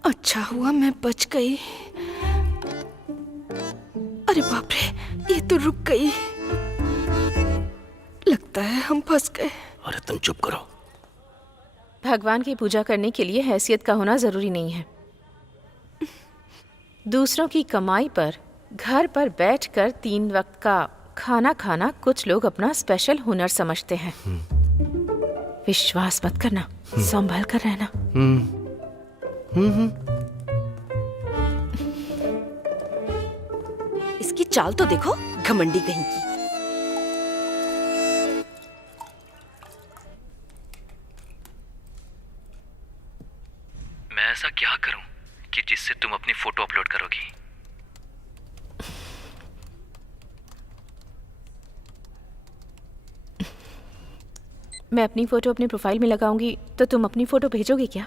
अच्छा हुआ मैं बच गई। अरे बाप रे, ये तो रुक गई। लगता है हम फंस गए। अरे तुम चुप करो। भगवान की पूजा करने के लिए हैसियत का होना जरूरी नहीं है। दूसरों की कमाई पर घर पर बैठकर 3 वक्त का खाना खाना कुछ लोग अपना स्पेशल हुनर समझते हैं। विश्वास मत करना, संभल कर रहना। इसकी चाल तो देखो, घमंडी कहीं की। मैं ऐसा क्या करूं कि जिससे तुम अपनी फोटो अपलोड करोगी? मैं अपनी फोटो अपने प्रोफाइल में लगाऊंगी तो तुम अपनी फोटो भेजोगे क्या?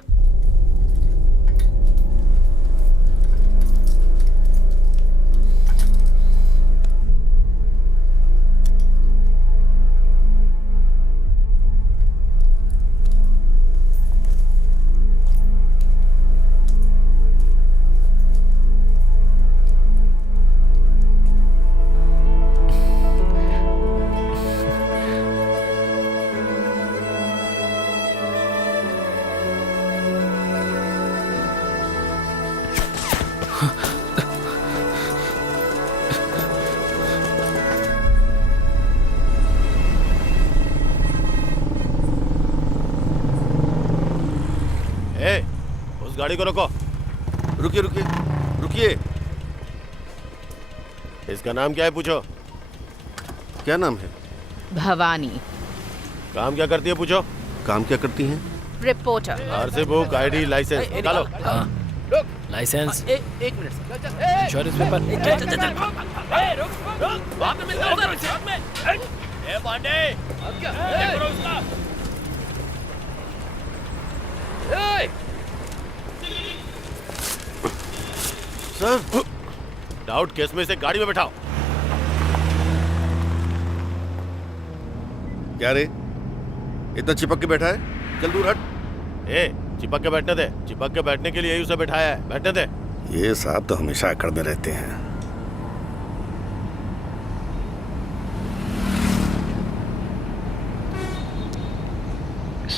गाड़ी को रोको। रुकिए रुकिए रुकिए। इसका नाम क्या है पूछो। क्या नाम है? भवानी। काम क्या करती है पूछो। काम क्या करती हैं? Reporter. RC book, ID, licence निकालो। लाइसेंस, एक minute insurance paper. Sir doubt case में इसे गाड़ी में बैठाओ। क्या रे, इतना चिपक के बैठा है? चल दूर हट। ए, चिपक के बैठने दे। चिपक के बैठने के लिए ही उसे बैठाया है, बैठने दे। ये साहब तो हमेशा अकड़ में रहते हैं।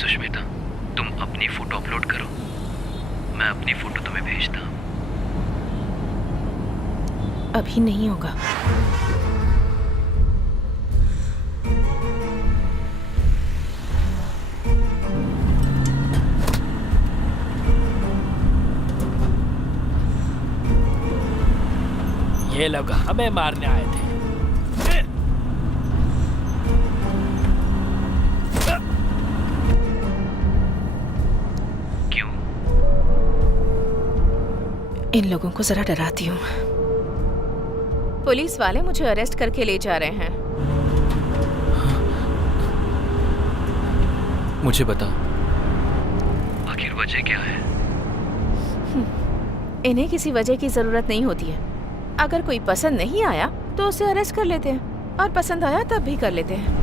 सुष्मिता, तुम अपनी फोटो अपलोड करो, मैं अपनी फोटो तुम्हें भेजता हूँ। अभी नहीं होगा। ये लोग हमें मारने आए थे। क्यों? इन लोगों को जरा डराती हूँ। पुलिस वाले मुझे अरेस्ट करके ले जा रहे हैं। मुझे बता, आखिर वजह क्या है? इन्हें किसी वजह की जरूरत नहीं होती है। अगर कोई पसंद नहीं आया तो उसे अरेस्ट कर लेते हैं, और पसंद आया तब भी कर लेते हैं।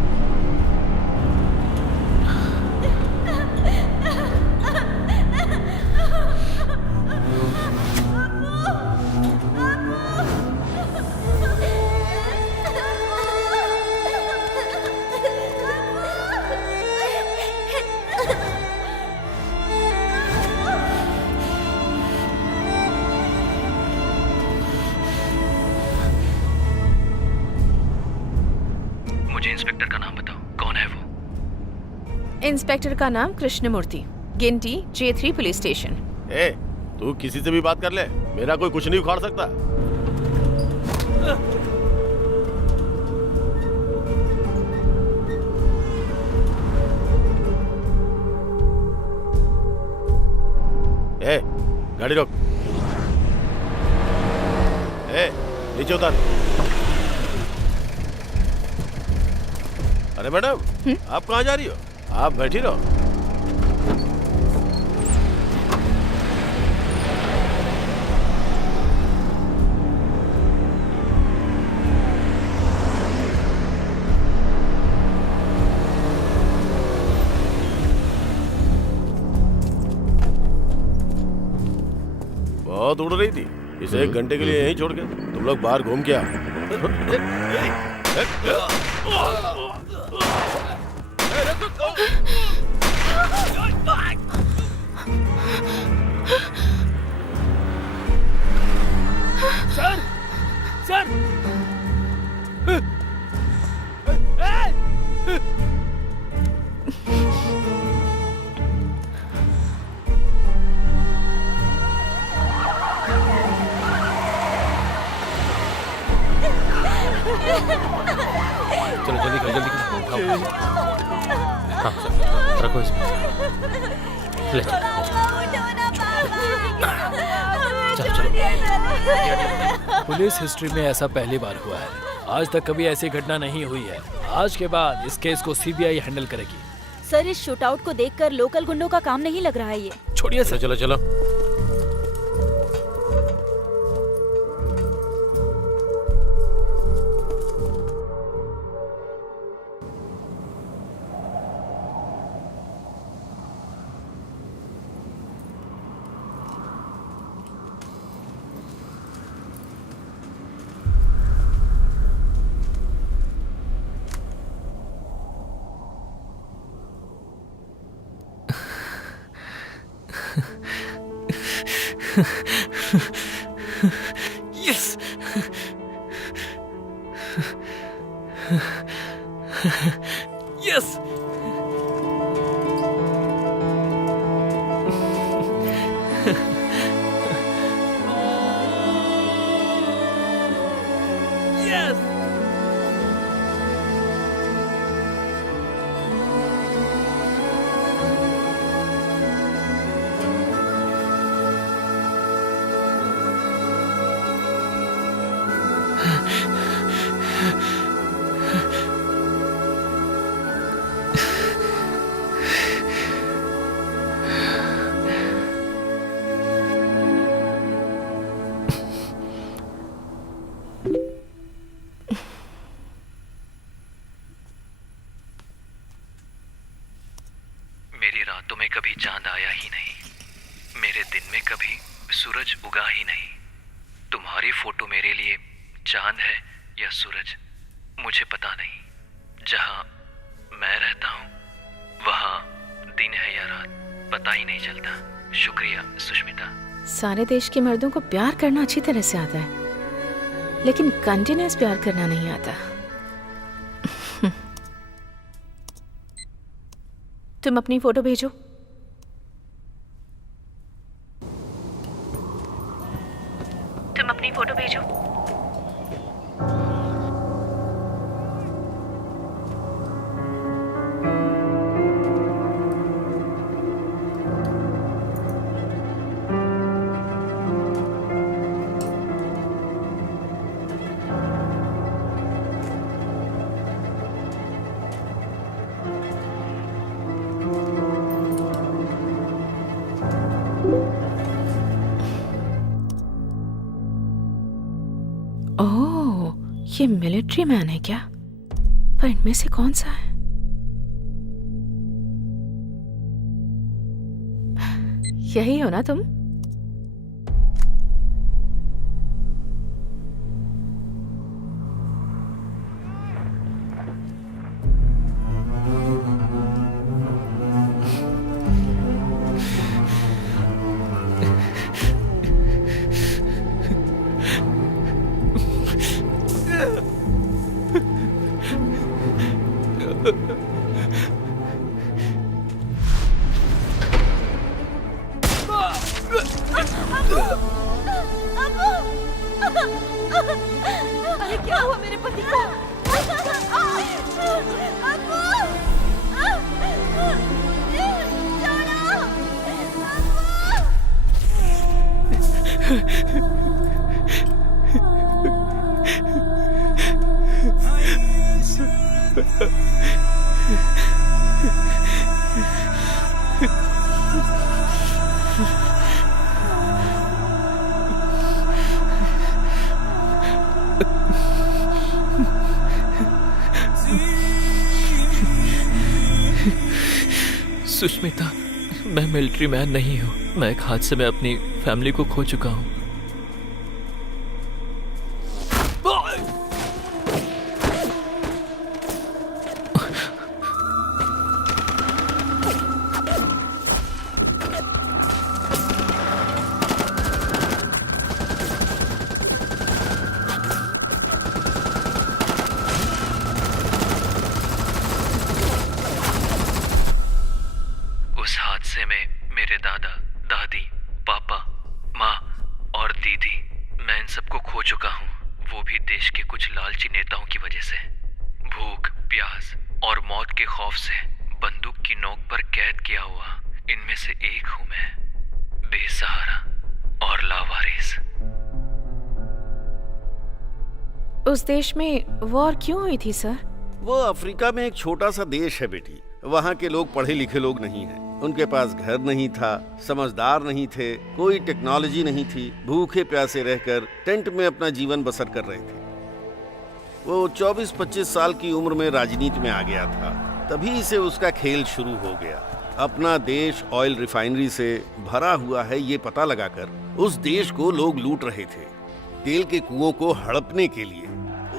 मुझे इंस्पेक्टर का नाम बताओ, कौन है वो? इंस्पेक्टर का नाम कृष्णमूर्ति, गिनटी J3 पुलिस स्टेशन। ए, तू किसी से भी बात कर ले, मेरा कोई कुछ नहीं उखाड़ सकता। ए, गाड़ी रोक। ए, नीचे उतर। अरे मैडम, आप कहाँ जा रही हो? आप बैठी रहो। बहुत उड़ रही थी, इसे 1 घंटे के लिए यहीं छोड़ के तुम लोग बाहर घूम के आओ। सर, सर, चलो जल्दी करो, जल्दी करो, उठाओ। हाँ सर, रखो इसमें। ले चलो चलो। पुलिस हिस्ट्री में ऐसा पहली बार हुआ है। आज तक कभी ऐसी घटना नहीं हुई है। आज के बाद इस केस को सीबीआई हैंडल करेगी। सर, इस शूटआउट को देखकर लोकल गुंडों का काम नहीं लग रहा है ये। छोड़िए सर। चलो चलो। Yes! Yes! मेरी रातों में कभी चांद आया ही नहीं, मेरे दिन में कभी सूरज उगा ही नहीं। तुम्हारी फोटो मेरे लिए चांद है या सूरज मुझे पता नहीं। जहाँ मैं रहता हूँ वहाँ दिन है या रात पता ही नहीं चलता। शुक्रिया सुष्मिता। सारे देश के मर्दों को प्यार करना अच्छी तरह से आता है, लेकिन कंटिन्यूअस प्यार करना नहीं आता। तुम अपनी फोटो भेजो। तुम अपनी फोटो भेजो। ओह, ये मिलिट्री मैन है क्या? पर इनमें से कौन सा है? यही हो ना तुम? अरे क्या हुआ मेरे पति को? सुष्मिता, मैं मिलिट्री मैन नहीं हूँ। मैं एक हादसे में अपनी फैमिली को खो चुका हूँ। उस हादसे में मेरे दादा, दादी, पापा, माँ और दीदी, मैं इन सबको खो चुका हूँ। वो भी देश के कुछ लालची नेताओं की वजह से। भूख, प्यास और मौत के खौफ से बंदूक की नोक पर कैद किया हुआ इनमें से एक हूँ मैं, बेसहारा और लावारिस। उस देश में वॉर क्यों हुई थी सर? वो अफ्रीका में एक छोटा सा देश है बेटी। वहाँ के लोग पढ़े लिखे लोग नहीं हैं। उनके पास घर नहीं था, समझदार नहीं थे, कोई टेक्नोलॉजी नहीं थी। भूखे प्यासे रहकर टेंट में अपना जीवन बसर कर रहे थे। वो 24-25 साल की उम्र में राजनीति में आ गया था। तभी से उसका खेल शुरू हो गया। अपना देश ऑयल रिफाइनरी से भरा हुआ है ये पता लगाकर उस देश को लोग लूट रहे थे। तेल के कुओं को हड़पने के लिए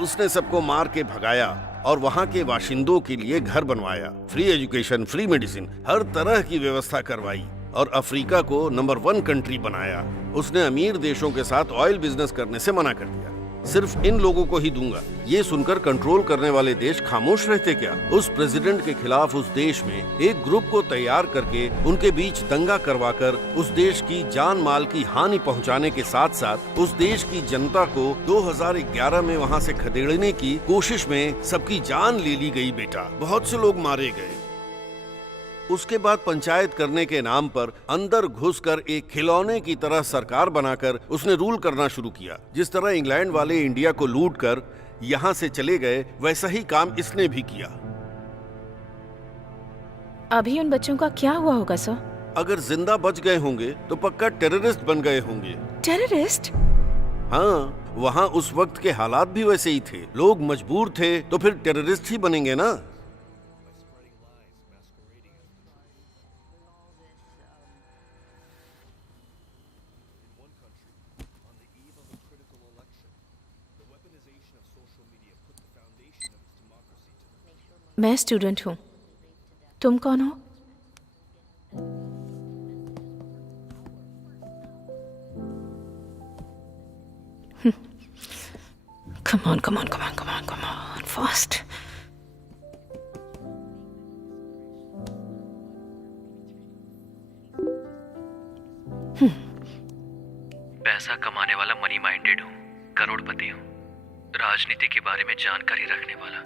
उसने सबको मार के भगाया और वहाँ के बाशिंदों के लिए घर बनवाया। फ्री एजुकेशन, फ्री मेडिसिन, हर तरह की व्यवस्था करवाई और अफ्रीका को नंबर 1 कंट्री बनाया। उसने अमीर देशों के साथ ऑयल बिजनेस करने से मना कर दिया। सिर्फ इन लोगों को ही दूंगा। ये सुनकर कंट्रोल करने वाले देश खामोश रहते क्या? उस प्रेसिडेंट के खिलाफ उस देश में एक ग्रुप को तैयार करके उनके बीच दंगा करवाकर उस देश की जान माल की हानि पहुंचाने के साथ साथ उस देश की जनता को 2011 में वहां से खदेड़ने की कोशिश में सबकी जान ले ली गई बेटा। बहुत से लोग मारे गए। उसके बाद पंचायत करने के नाम पर अंदर घुसकर एक खिलौने की तरह सरकार बनाकर उसने रूल करना शुरू किया। जिस तरह इंग्लैंड वाले इंडिया को लूट कर यहाँ से चले गए, वैसा ही काम इसने भी किया। अभी उन बच्चों का क्या हुआ होगा सर? अगर जिंदा बच गए होंगे तो पक्का टेररिस्ट बन गए होंगे। टेररिस्ट? हाँ, वहाँ उस वक्त के हालात भी वैसे ही थे। लोग मजबूर थे तो फिर टेररिस्ट ही बनेंगे ना। मैं स्टूडेंट हूँ। तुम कौन हो? Come on, come on, come on, come on, come on, fast. पैसा कमाने वाला मनी माइंडेड हूँ, करोड़पति हूँ, राजनीति के बारे में जानकारी रखने वाला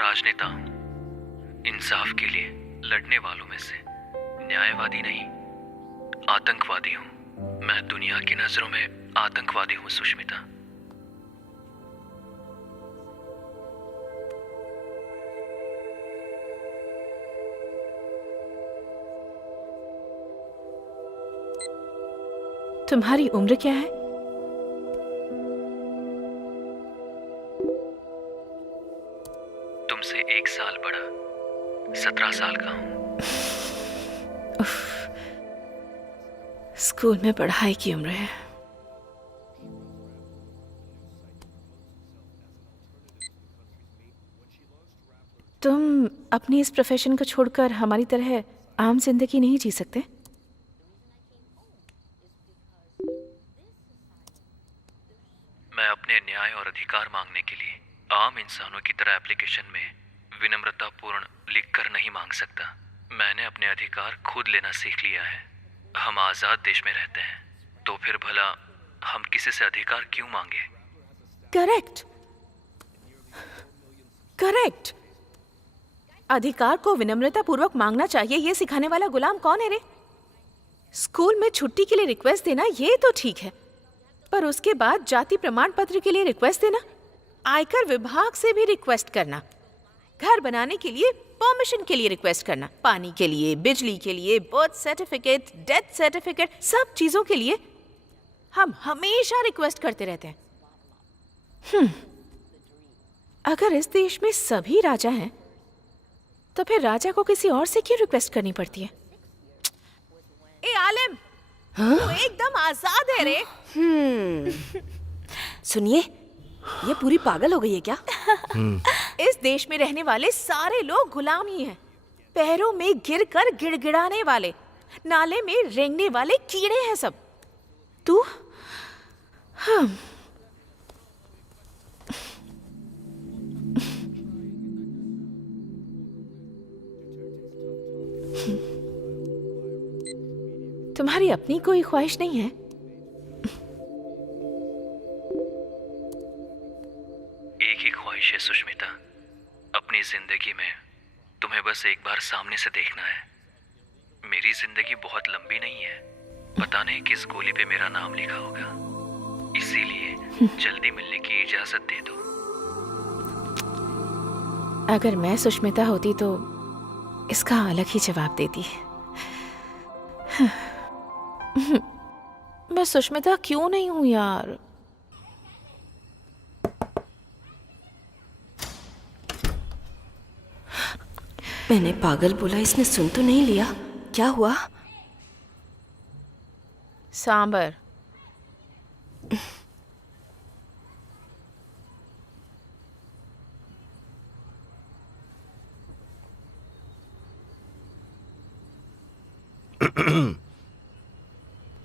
राजनेता हूँ, इंसाफ के लिए लड़ने वालों में से न्यायवादी नहीं, आतंकवादी हूँ। मैं दुनिया की नजरों में आतंकवादी हूँ सुष्मिता। तुम्हारी उम्र क्या है? तुमसे 1 साल बड़ा, 17 साल का हूँ। स्कूल में पढ़ाई की उम्र है। तुम अपनी इस प्रोफेशन को छोड़कर हमारी तरह आम जिंदगी नहीं जी सकते? मैं अपने न्याय और अधिकार मांगने के लिए आम इंसानों की तरह एप्लीकेशन में विनम्रतापूर्ण लिखकर नहीं मांग सकता। मैंने अपने अधिकार खुद लेना सीख लिया है। हम आजाद देश में रहते हैं, तो फिर भला हम किसी से अधिकार क्यों मांगे? Correct, correct. अधिकार को विनम्रता पूर्वक मांगना चाहिए, ये सिखाने वाला गुलाम कौन है रे? स्कूल में छुट्टी के लिए रिक्वेस्ट देना ये तो ठीक है, पर उसके बाद जाति प्रमाण पत्र के लिए रिक्वेस्ट देना, आयकर विभाग से भी रिक्वेस्ट करना, घर बनाने के लिए परमिशन के लिए रिक्वेस्ट करना, पानी के लिए, बिजली के लिए, बर्थ सर्टिफिकेट, डेथ सर्टिफिकेट, सब चीजों के लिए हम हमेशा रिक्वेस्ट करते रहते हैं। अगर इस देश में सभी राजा हैं, तो फिर राजा को किसी और से क्यों रिक्वेस्ट करनी पड़ती है? ए आलिम, तू एकदम आजाद है रे। सुनिए, ये पूरी पागल हो गई है क्या? इस देश में रहने वाले सारे लोग गुलाम ही हैं। पैरों में गिरकर गिड़गिड़ाने वाले, नाले में रेंगने वाले कीड़े हैं सब। तू तुम्हारी अपनी कोई ख्वाहिश नहीं है? एक ही ख्वाहिश है सुष्मिता, अपनी जिंदगी में तुम्हें बस एक बार सामने से देखना है। मेरी जिंदगी बहुत लंबी नहीं है, पता नहीं किस गोली पे मेरा नाम लिखा होगा, इसीलिए जल्दी मिलने की इजाजत दे दो। अगर मैं सुष्मिता होती तो इसका अलग ही जवाब देती। मैं सुष्मिता क्यों नहीं हूं यार? मैंने पागल बोला, इसने सुन तो नहीं लिया। क्या हुआ? सांबर।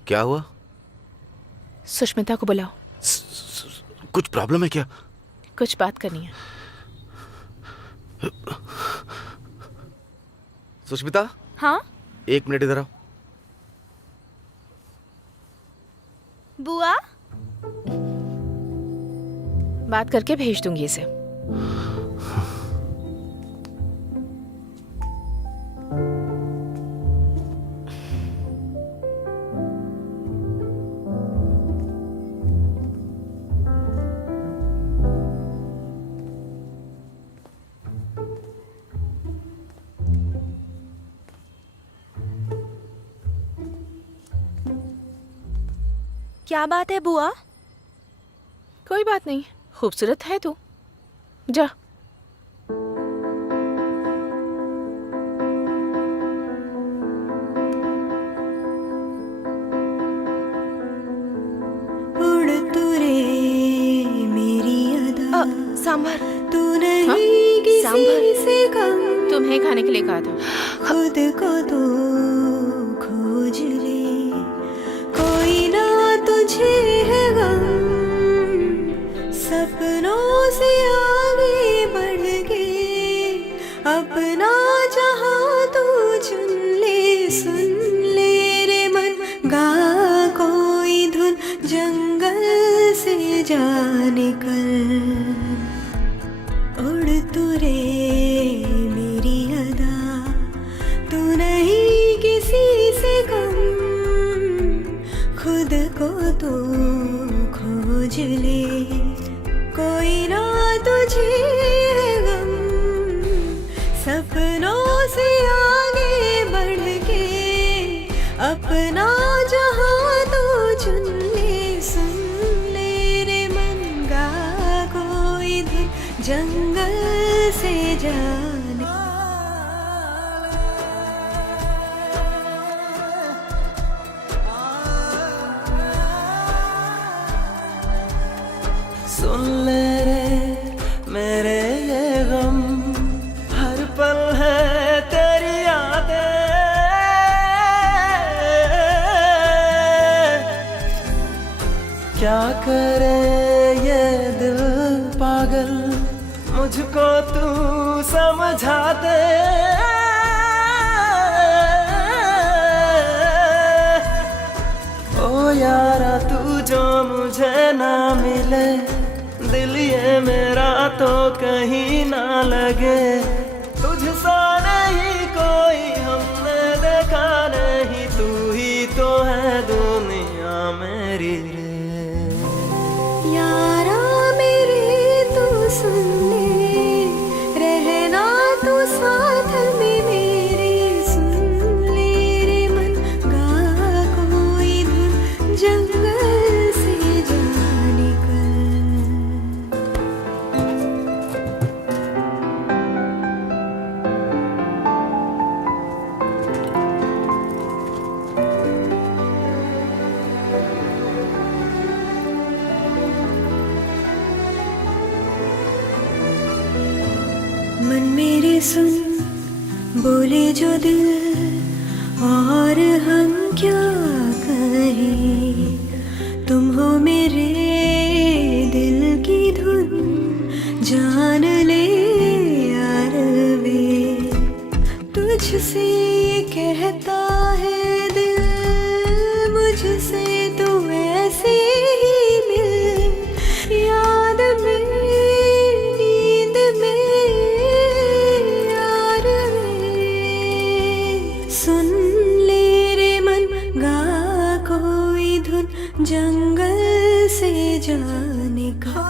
क्या हुआ? सुष्मिता को बुलाओ। कुछ प्रॉब्लम है क्या? कुछ बात करनी है। सुष्मिता, हाँ 1 मिनट इधर आओ। बुआ, बात करके भेज दूंगी इसे। क्या बात है बुआ? कोई बात नहीं, खूबसूरत है तू। जा। सांभर तू नहीं किसी सांभर से कम, तुम्हें खाने के लिए कहा था। खुद को तो खोज ले, कोई ना तुझे है गम, सपनों से आगे बढ़ के अपना जहां तू चुन ले। सुन ले रे मन, गा कोई धुन, जंगल से जा निकल। उड़ तू रे मेरी अदा, तू नहीं किसी से कम, खुद को तो खोज ले, कोई ना तुझे है गम, सपनों से आगे बढ़ के अपना जहां तू चुन ले। सुन ले रे मन, गा कोई धुन, जंगल से जाने। सुन ले रे मेरे ये गम, हर पल है तेरी यादें। क्या करे ये दिल पागल, मुझको तू समझा दे। ओ यारा तू जो मुझे ना मिले, दिल ये मेरा तो कहीं ना लगे। तुझसा नहीं कोई हमने देखा नहीं, तू ही तो है दुनिया मेरी रे। यारा मेरे तू सुन ले, रहना तू साथ में मेरे। सुन ले रे मन, गा कोई धुन, जंगल से जा निकल। मन मेरे सुन, बोले जो दिल, और हम क्या कहें। तुम हो मेरे दिल की धुन, जान ले यार वे। तुझसे कहता है दिल, मुझसे तू ऐसे ही मिल। याद में नींद में यार वे। सुन ले रे मन, गा कोई धुन, जंगल से जाने का।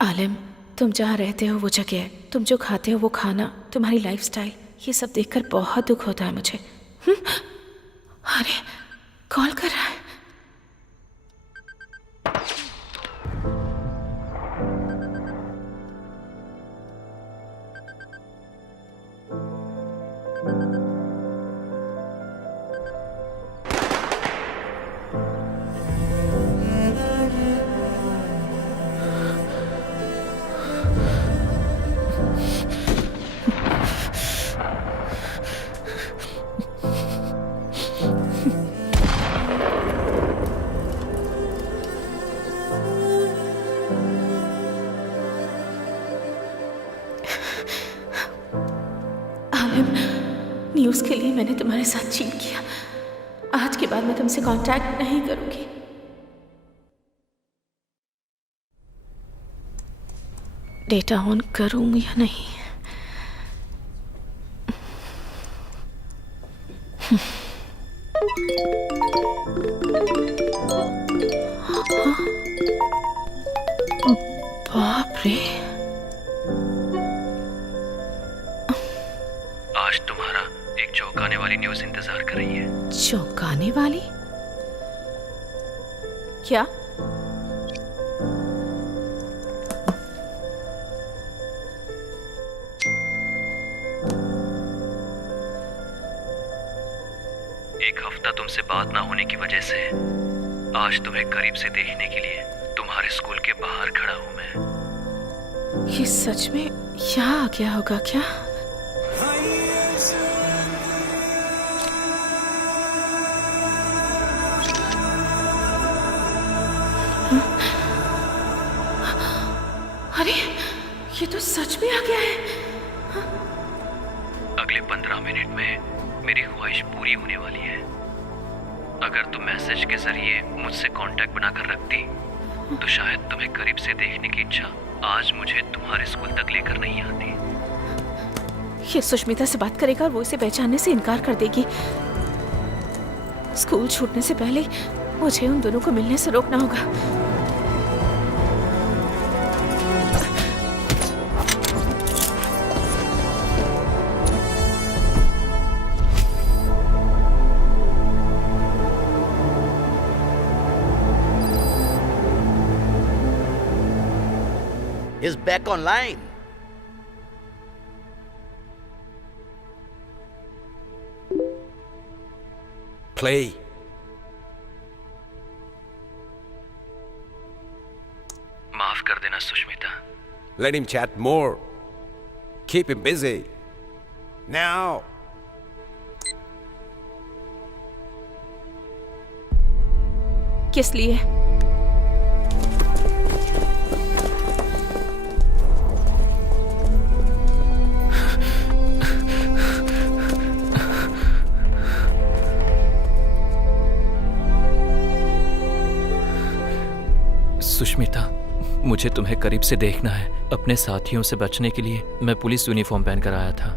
आलिम, तुम जहाँ रहते हो वो जगह, तुम जो खाते हो वो खाना, तुम्हारी लाइफस्टाइल, ये सब देखकर बहुत दुख होता है मुझे। अरे कॉल कर रहा है। न्यूज़ के लिए मैंने तुम्हारे साथ चीट किया। आज के बाद मैं तुमसे कांटेक्ट नहीं करूंगी। डेटा ऑन करूं या नहीं? बाप रे, आज तुम्हारा एक चौंकाने वाली न्यूज़ इंतजार कर रही है। चौंकाने वाली? क्या? एक हफ्ता तुमसे बात ना होने की वजह से आज तुम्हें करीब से देखने के लिए तुम्हारे स्कूल के बाहर खड़ा हूं मैं। ये सच में यहाँ आ गया होगा क्या? अरे ये तो सच में आ गया है। अगले 15 मिनट में मेरी ख्वाहिश पूरी होने वाली है। अगर तुम मैसेज के जरिए मुझसे कांटेक्ट बनाकर रखती तो शायद तुम्हें करीब से देखने की इच्छा आज मुझे तुम्हारे स्कूल तक लेकर नहीं आती। ये सुष्मिता से बात करेगा और वो इसे पहचानने से इनकार कर देगी। स्कूल छूटने से पहले मुझे उन दोनों को मिलने से रोकना होगा। Is back online. Play. माफ कर देना Sushmita. Let him chat more. Keep him busy. Now. किस लिए? सुष्मिता, मुझे तुम्हें करीब से देखना है। अपने साथियों से बचने के लिए मैं पुलिस यूनिफॉर्म पहन कर आया था।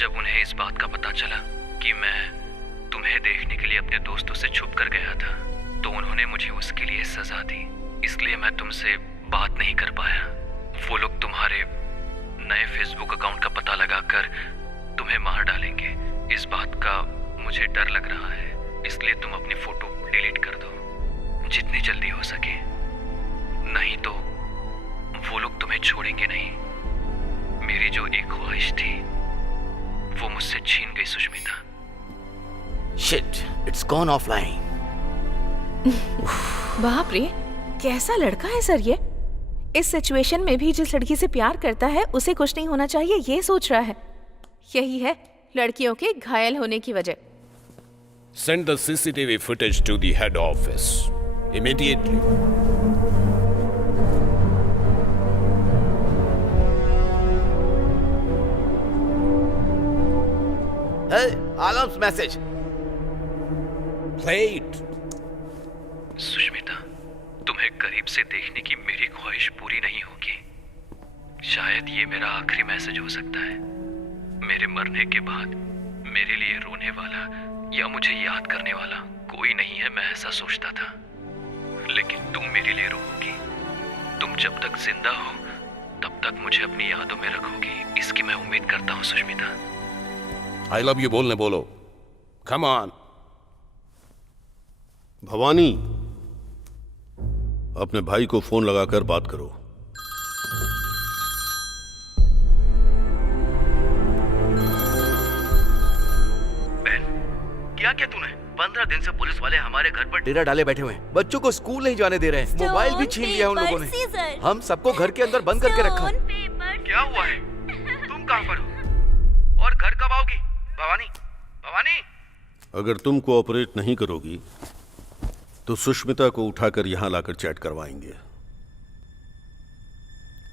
जब उन्हें इस बात का पता चला कि मैं तुम्हें देखने के लिए अपने दोस्तों से छुप कर गया था तो उन्होंने मुझे उसके लिए सजा दी। इसलिए मैं तुमसे बात नहीं कर पाया। वो लोग तुम्हारे नए फेसबुक अकाउंट का पता लगाकर तुम्हें मार डालेंगे। इस बात का मुझे डर लग रहा है, इसलिए तुम अपनी फोटो डिलीट कर दो जितनी जल्दी हो सके, नहीं तो वो लोग तुम्हें छोड़ेंगे नहीं। मेरी जो एक ख्वाहिश थी वो मुझसे छीन गई Sushmita. Shit, it's gone offline. बाप रे, कैसा लड़का है सर ये। इस सिचुएशन में भी जिस लड़की से प्यार करता है उसे कुछ नहीं होना चाहिए ये सोच रहा है। यही है लड़कियों के घायल होने की वजह। Send the CCTV footage to the head office immediately. Hey, Alam's message. Play it. Sushmita, तुम्हें करीब से देखने की मेरी ख्वाहिश पूरी नहीं होगी। शायद ये मेरा आखिरी मैसेज हो सकता है। मेरे मरने के बाद मेरे लिए रोने वाला या मुझे याद करने वाला कोई नहीं है, मैं ऐसा सोचता था। लेकिन तुम मेरे लिए रोओगी। तुम जब तक जिंदा हो तब तक मुझे अपनी यादों में रखोगी, इसकी मैं उम्मीद करता हूँ सुष्मिता। I love you बोलने बोलो। Come on. भवानी, अपने भाई को फोन लगाकर बात करो। हमारे घर पर डेरा डाले बैठे हुए हैं। बच्चों को स्कूल नहीं जाने दे रहे हैं। मोबाइल भी छीन लिया उन लोगों ने। हम सबको घर के अंदर बंद करके रखा। क्या हुआ है? तुम कहाँ पर हो? और घर कब आओगी? भवानी, भवानी। अगर तुम कोऑपरेट नहीं करोगी तो सुष्मिता को उठाकर यहां लाकर चैट करवाएंगे।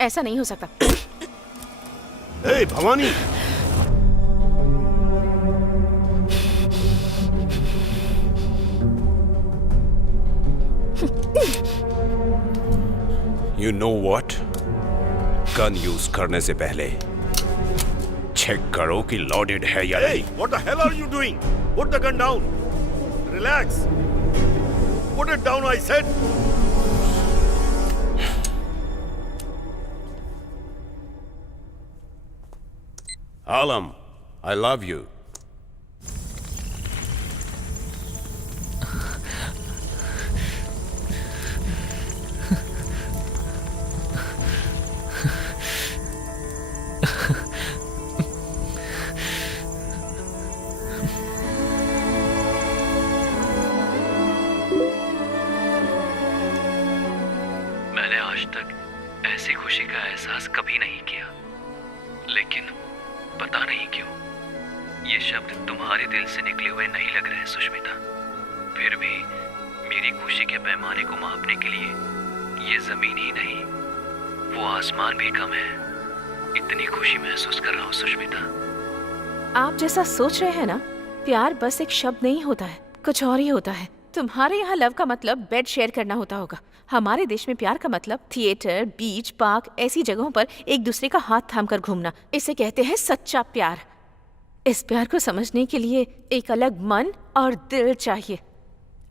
ऐसा नहीं हो सकता। ए Bhavani, You know what? Gun use करने से पहले चेक करो कि लोडेड है या नहीं। what the hell are you doing? Put the gun down. Relax. Put it down, I said. Alam, I love you. मैंने आज तक ऐसी खुशी का एहसास कभी नहीं किया, लेकिन पता नहीं क्यों ये शब्द तुम्हारे दिल से निकले हुए नहीं लग रहे हैं सुष्मिता। फिर भी मेरी खुशी के पैमाने को मापने के लिए ये जमीन ही नहीं, वो आसमान भी कम है। इतनी खुशी महसूस कर रहा हूँ सुष्मिता। आप जैसा सोच रहे हैं ना, प्यार बस एक शब्द नहीं होता है, कुछ और ही होता है। तुम्हारे यहाँ लव का मतलब बेड शेयर करना होता होगा। हमारे देश में प्यार का मतलब थिएटर, बीच, पार्क ऐसी जगहों पर एक दूसरे का हाथ थामकर घूमना। इसे कहते हैं सच्चा प्यार। इस प्यार को समझने के लिए एक अलग मन और दिल चाहिए।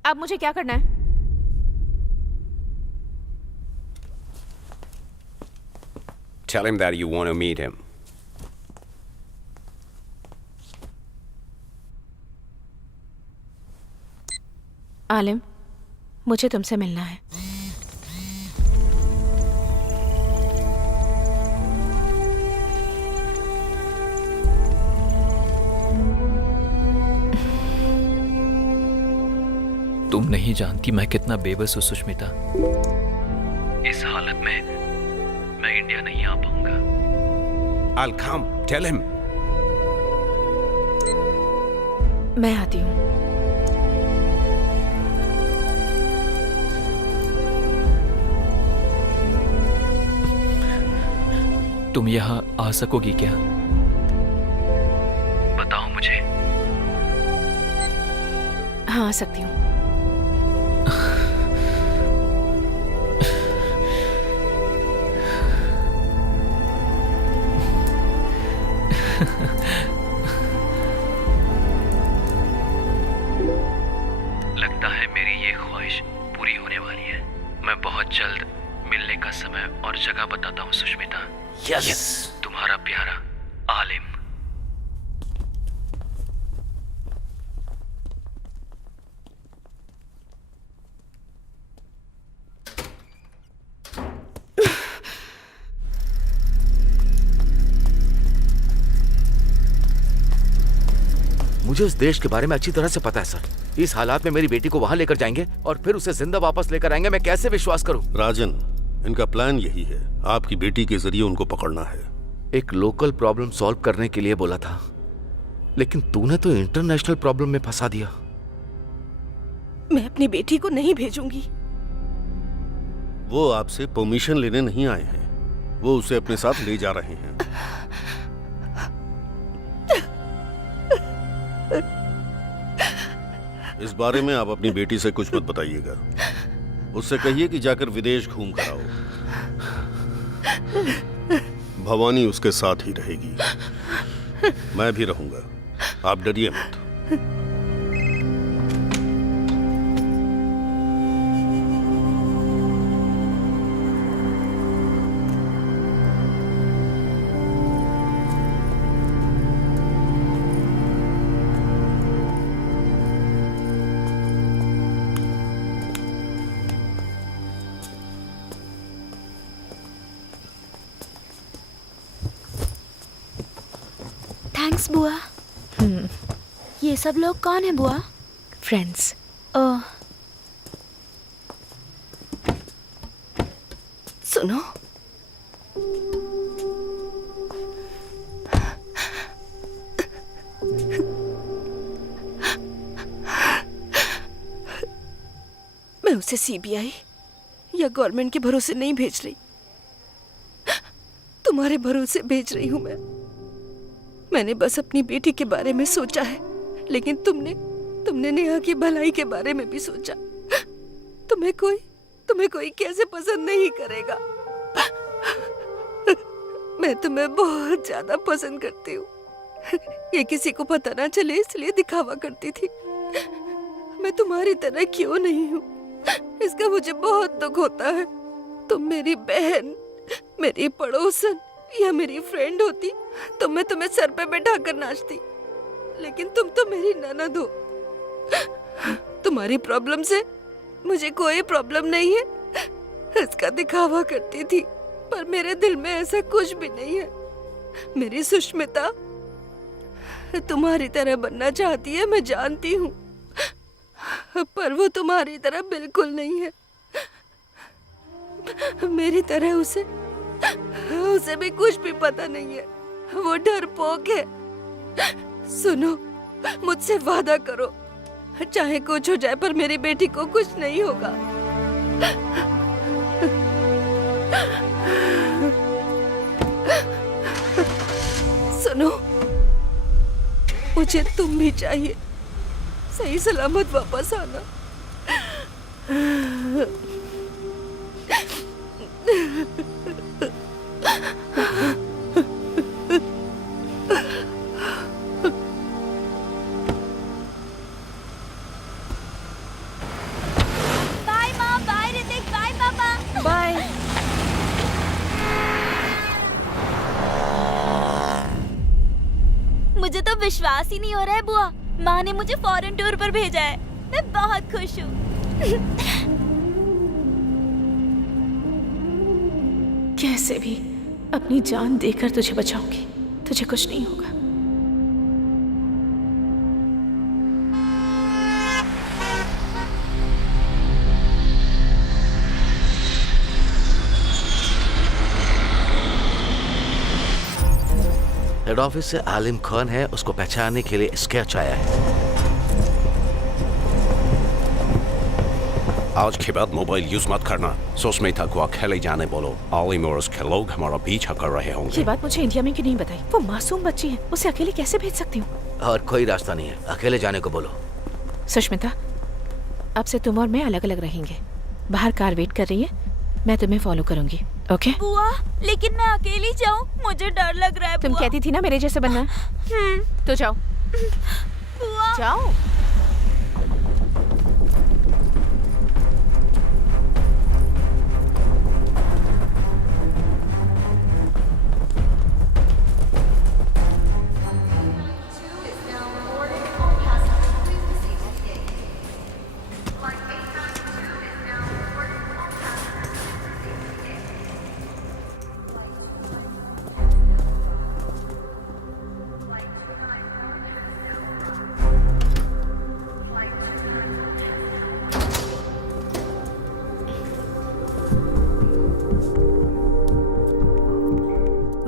अब मुझे क्या करना है? Tell him that you want to meet him. आलिम, मुझे तुमसे मिलना है। तुम नहीं जानती मैं कितना बेबस हूँ सुष्मिता। इस हालत में मैं इंडिया नहीं आ पाऊंगा। I'll come. Tell him. मैं आती हूँ। तुम यहाँ आ सकोगी क्या? बताओ मुझे। हाँ, आ सकती हूँ। लगता है मेरी ये ख्वाहिश पूरी होने वाली है। मैं बहुत जल्द मिलने का समय और जगह बताता हूँ सुष्मिता। यस। तुम्हारा प्यारा आलिम। मुझे इस देश के बारे में अच्छी तरह से पता है सर। इस हालात में मेरी बेटी को वहां लेकर जाएंगे और फिर उसे जिंदा वापस लेकर आएंगे। मैं कैसे विश्वास करूं? राजन, इनका प्लान यही है, आपकी बेटी के जरिए उनको पकड़ना है। एक लोकल प्रॉब्लम सॉल्व करने के लिए बोला था, लेकिन तूने तो इंटरनेशनल प्रॉब्लम में फंसा दिया। मैं अपनी बेटी को नहीं भेजूंगी। वो आपसे परमिशन लेने नहीं आए हैं, वो उसे अपने साथ ले जा रहे हैं। इस बारे में आप अपनी बेटी से कुछ मत बताइएगा। उससे कहिए कि जाकर विदेश घूम कर आओ। भवानी उसके साथ ही रहेगी, मैं भी रहूंगा। आप डरिए मत। थैंक्स बुआ। ये सब लोग कौन है बुआ? फ्रेंड्स। ओह, उसे सीबीआई या गवर्नमेंट के भरोसे नहीं भेज रही, तुम्हारे भरोसे भेज रही हूं मैं। मैंने बस अपनी बेटी के बारे में सोचा है, लेकिन तुमने नेहा की भलाई के बारे में भी सोचा। तुम्हें कोई कैसे पसंद नहीं करेगा। मैं तुम्हें बहुत ज्यादा पसंद करती हूँ। ये किसी को पता ना चले इसलिए दिखावा करती थी। मैं तुम्हारी तरह क्यों नहीं हूँ, इसका मुझे बहुत दुख होता है। तुम मेरी बहन, मेरी पड़ोसन या मेरी फ्रेंड होती तो मैं तुम्हें सर पे बैठा कर नाचती, लेकिन तुम तो मेरी ननद हो। तुम्हारी प्रॉब्लम से मुझे कोई प्रॉब्लम नहीं है, इसका दिखावा करती थी, पर मेरे दिल में ऐसा कुछ भी नहीं है। मेरी सुष्मिता तुम्हारी तरह बनना चाहती है, मैं जानती हूँ, पर वो तुम्हारी तरह बिल्कुल नहीं है। मेरी तरह उसे भी कुछ भी पता नहीं है। वो डरपोक है। सुनो, मुझसे वादा करो, चाहे कुछ हो जाए पर मेरी बेटी को कुछ नहीं होगा। सुनो, मुझे तुम भी चाहिए। सही सलामत वापस आना। बाय माँ, बाय ऋतिक, बाय पापा। बाय। मुझे तो विश्वास ही नहीं हो रहा है बुआ, माँ ने मुझे फॉरेन टूर पर भेजा है। मैं बहुत खुश हूँ। कैसे भी अपनी जान देकर तुझे बचाऊंगी, तुझे कुछ नहीं होगा। हेड ऑफिस से आलिम खान है, उसको पहचानने के लिए स्केच आया है। आज के बाद मोबाइल यूज मत करना। सुष्मिता को अकेले जाने बोलो। आलिम और उसके लोग हमारा पीछा कर रहे होंगे। ये बात मुझे इंडिया में क्यों नहीं बताई? वो मासूम बच्ची है, उसे अकेले कैसे भेज सकती हूँ? और कोई रास्ता नहीं है, अकेले जाने को बोलो। सुष्मिता, अब से तुम और मैं अलग अलग रहेंगे। बाहर कार वेट कर रही है, मैं तुम्हें फॉलो करूंगी। ओके? बुआ, लेकिन मैं अकेली जाऊँ, मुझे डर लग रहा है। तुम कहती थी ना मेरे जैसे बनना। तो जाओ। बुआ, जाओ।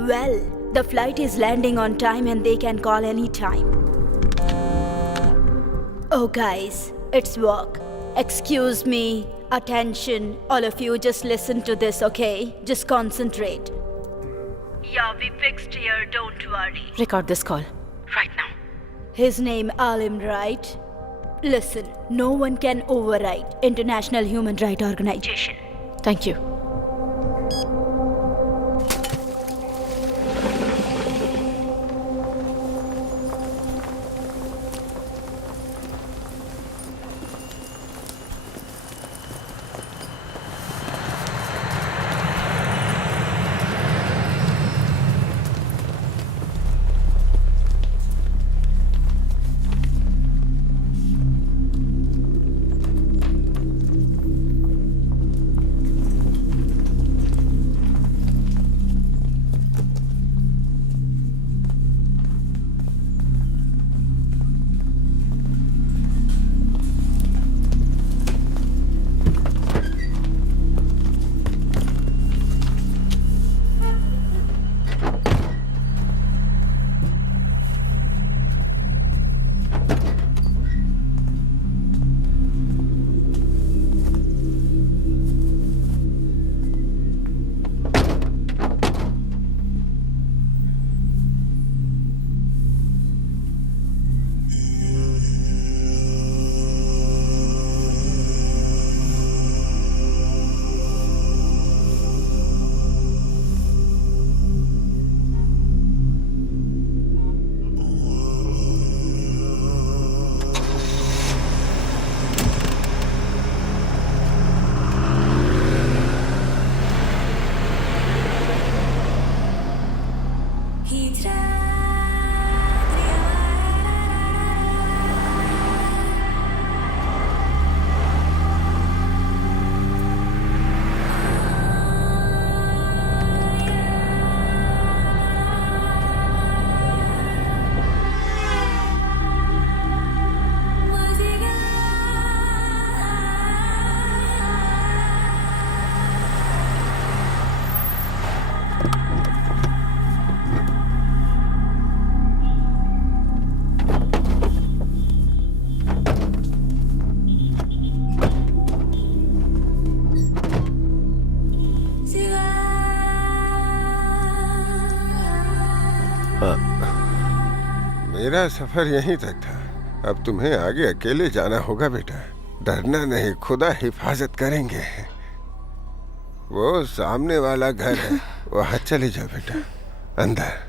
well, the flight is landing on time and they can call any time. Oh guys, it's work. Excuse me. Attention, all of you, just listen to this, okay? Just concentrate. Yeah, we fixed here, don't worry. Record this call right now. His name Alim, right? Listen, no one can override International Human Rights Organization. Thank you. मेरा सफर यहीं तक था। अब तुम्हें आगे अकेले जाना होगा बेटा। डरना नहीं, खुदा हिफाजत करेंगे। वो सामने वाला घर है, वहां चले जाओ बेटा, अंदर।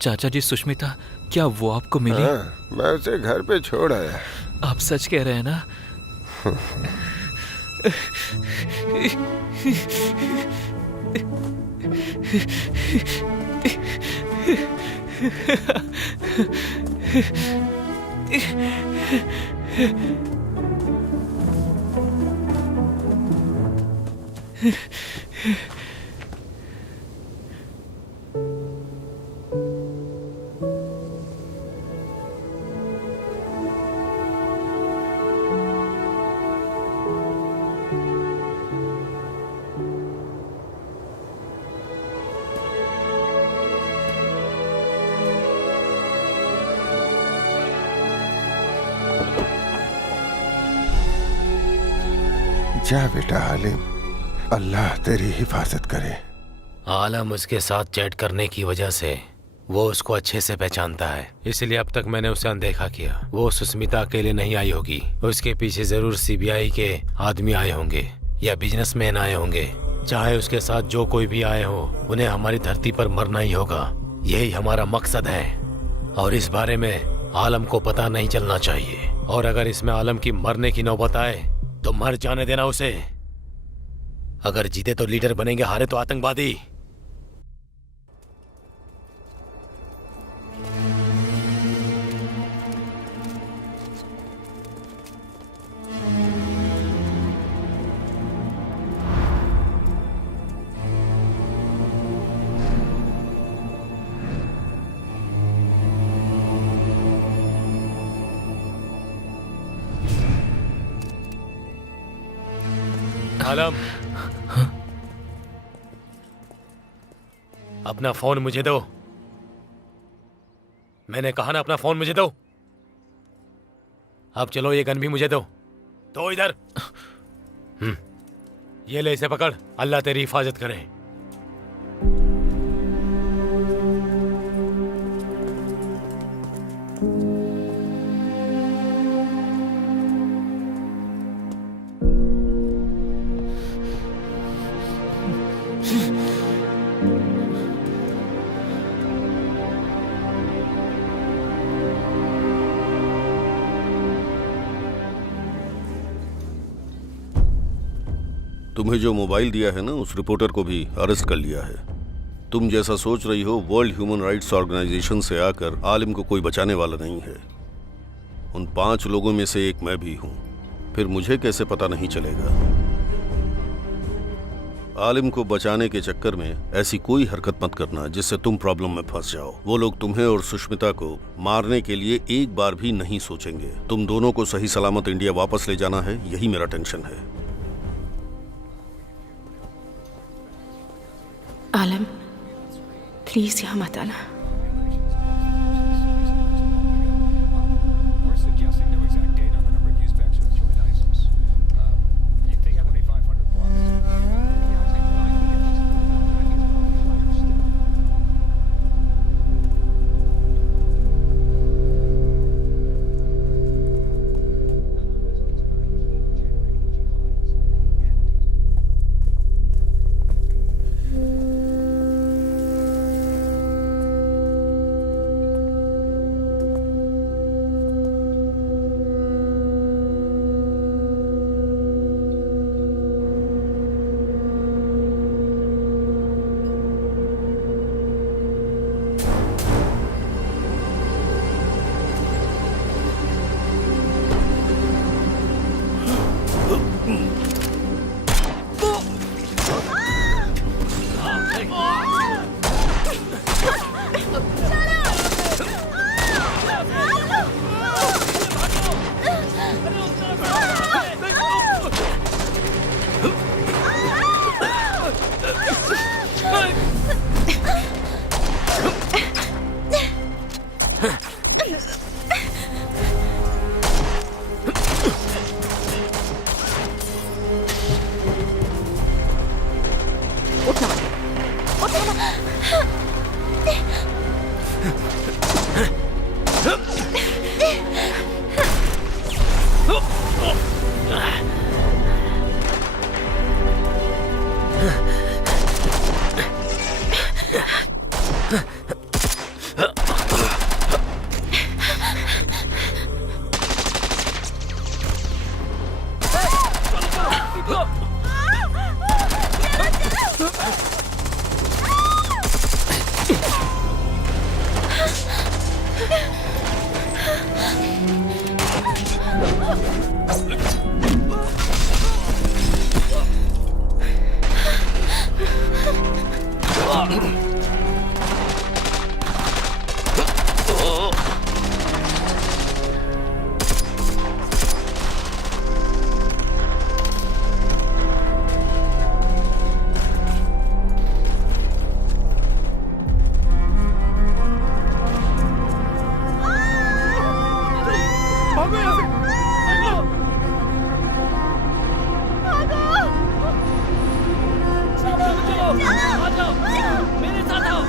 चाचा जी, सुष्मिता, क्या वो आपको मिली? हाँ, मैं उसे घर पे छोड़ आया। आप सच कह रहे हैं ना? जा बेटा आलिम, अल्लाह तेरी हिफाजत करे। आलम उसके साथ चैट करने की वजह से वो उसको अच्छे से पहचानता है, इसलिए अब तक मैंने उसे अनदेखा किया। वो सुस्मिता अकेले नहीं आई होगी, उसके पीछे जरूर सीबीआई के आदमी आए होंगे या बिजनेसमैन आए होंगे। चाहे उसके साथ जो कोई भी आए हो, उन्हें हमारी धरती पर मरना ही होगा। यही हमारा मकसद है और इस बारे में आलम को पता नहीं चलना चाहिए। और अगर इसमें आलम की मरने की नौबत आए तो मर जाने देना उसे। अगर जीते तो लीडर बनेंगे, हारे तो आतंकवादी। आलम, अपना फोन मुझे दो। मैंने कहा ना, अपना फोन मुझे दो। अब चलो, ये गन भी मुझे दो। तो इधर ये ले, इसे पकड़। अल्लाह तेरी हिफाजत करे। तुम्हें जो मोबाइल दिया है ना, उस रिपोर्टर को भी अरेस्ट कर लिया है। तुम जैसा सोच रही हो, वर्ल्ड ह्यूमन राइट्स ऑर्गेनाइजेशन से आकर आलिम को कोई बचाने वाला नहीं है। उन 5 लोगों में से एक मैं भी हूं। फिर मुझे कैसे पता नहीं चलेगा? आलिम को बचाने के चक्कर में ऐसी कोई हरकत मत करना जिससे तुम प्रॉब्लम में फंस जाओ। वो लोग तुम्हें और सुष्मिता को मारने के लिए एक बार भी नहीं सोचेंगे। तुम दोनों को सही सलामत इंडिया वापस ले जाना है, यही मेरा टेंशन है। आलम, प्लीज यहाँ मत आना। आ जाओ, मेरे साथ आओ।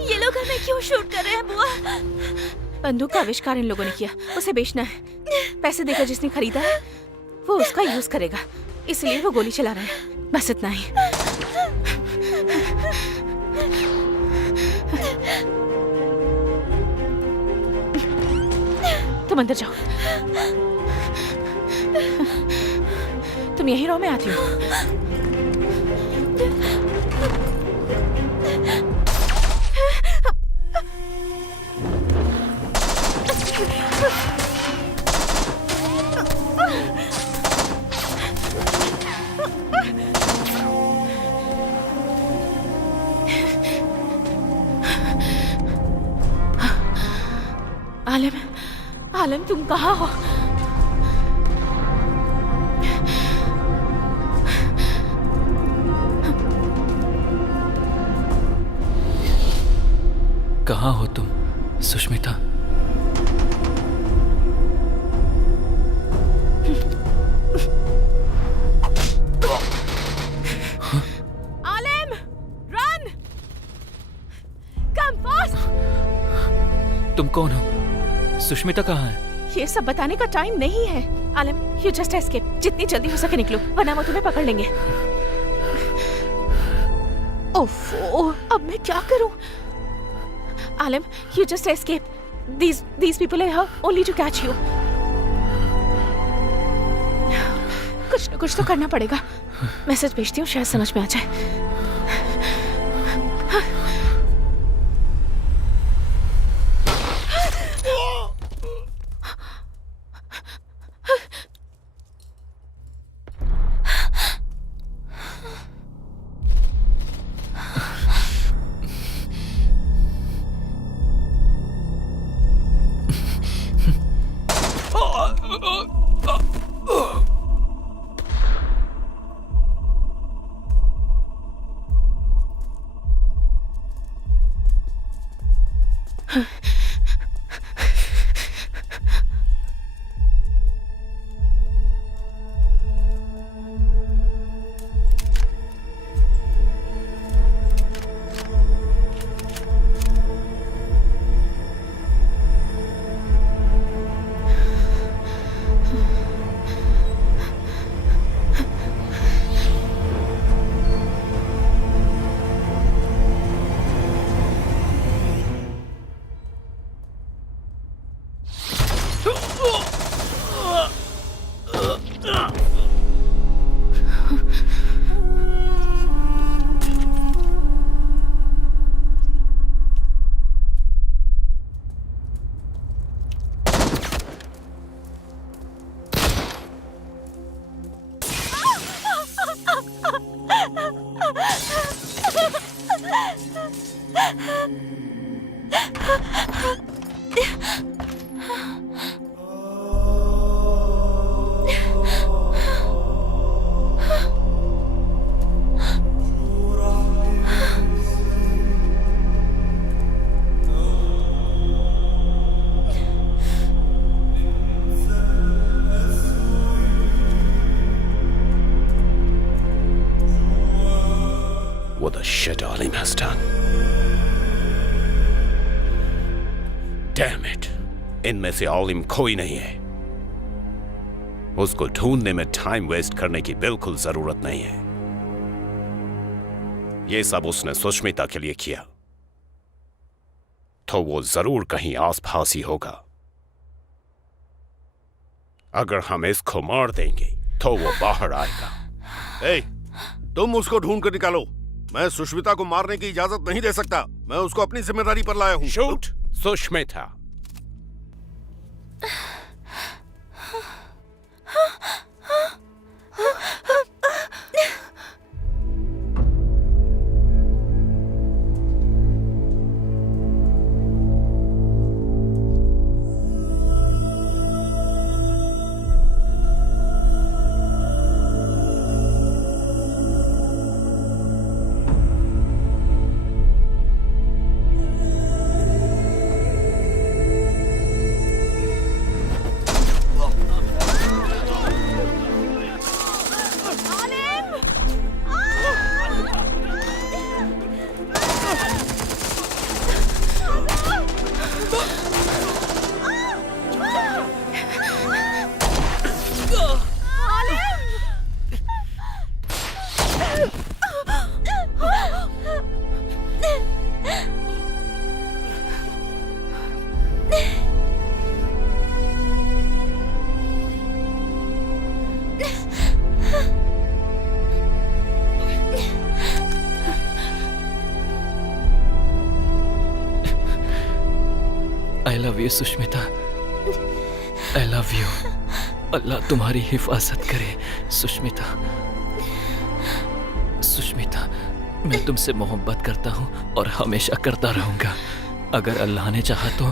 ये लोग हमें क्यों शूट कर रहे हैं बुआ? बंदूक का आविष्कार इन लोगों ने किया, उसे बेचना है। पैसे देकर जिसने खरीदा है वो उसका यूज करेगा, इसलिए वो गोली चला रहे हैं। बस इतना ही। तुम अंदर जाओ। तुम यहीं रहो, मैं आती हूँ। आलम, आलम तुम कहाँ हो? कहाँ हो तुम सुष्मिता? आलम, रन! Come fast! तुम कौन हो? सुष्मिता कहाँ है? ये सब बताने का टाइम नहीं है। आलम, यू जस्ट एस्केप। जितनी जल्दी हो सके निकलो, वरना वो तुम्हें पकड़ लेंगे। ओफो, अब मैं क्या करूं? आलम, you just escape. These people are here only to catch you. कुछ न कुछ तो करना पड़ेगा। मैसेज भेजती हूँ, शायद समझ में आ जाए। What the shit Alim has done? Damn it! इनमें से आलिम कोई नहीं है। उसको ढूंढने में टाइम वेस्ट करने की बिल्कुल जरूरत नहीं है। ये सब उसने सुष्मिता के लिए किया, तो वो जरूर कहीं आसपास ही होगा। अगर हम इसको मार देंगे तो वो बाहर आएगा। ए, तुम उसको ढूंढ कर निकालो। मैं सुष्मिता को मारने की इजाजत नहीं दे सकता। मैं उसको अपनी जिम्मेदारी पर लाया हूँ। Shoot Sushmita. I love you Sushmita, I love you. Allah तुम्हारी हिफाजत करे सुष्मिता। सुष्मिता, मैं तुमसे मोहब्बत करता हूँ और हमेशा करता रहूंगा। अगर अल्लाह ने चाहा तो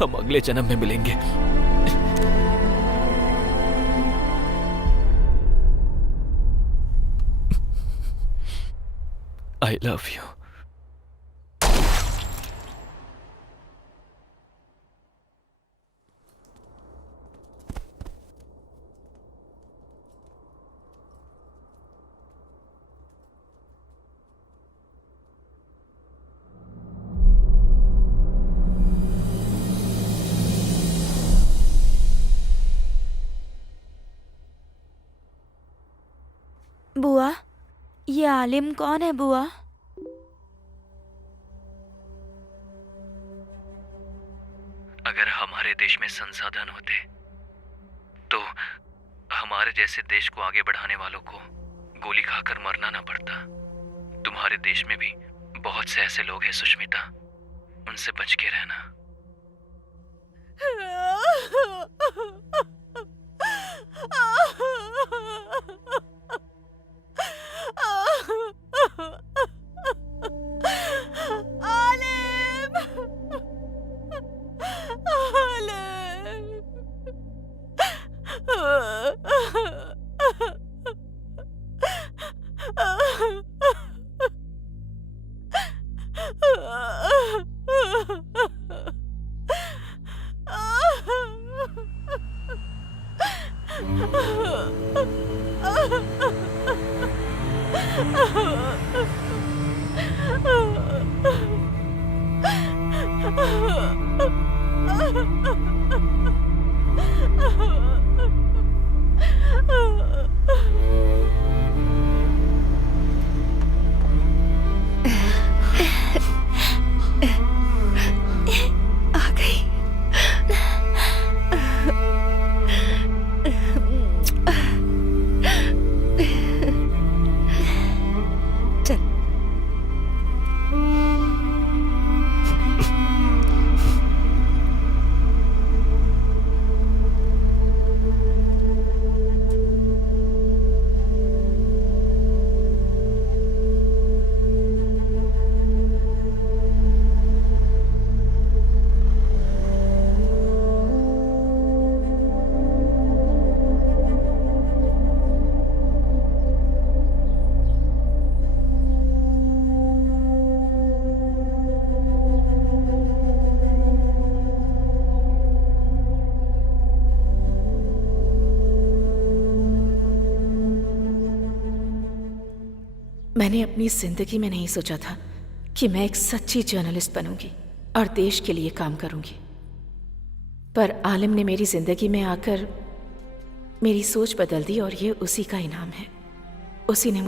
हम अगले जन्म में मिलेंगे। आई लव यू। बुआ, ये आलिम कौन है बुआ? अगर हमारे देश में संसाधन होते तो हमारे जैसे देश को आगे बढ़ाने वालों को गोली खाकर मरना ना पड़ता। तुम्हारे देश में भी बहुत से ऐसे लोग हैं सुष्मिता, उनसे बच के रहना। आ गई। चल। मैंने अपनी जिंदगी में नहीं सोचा था कि मैं एक सच्ची जर्नलिस्ट बनूंगी और देश के लिए काम करूंगी, पर आलिम ने मेरी जिंदगी में आकर मेरी सोच बदल दी और ये उसी का इनाम है। उसी ने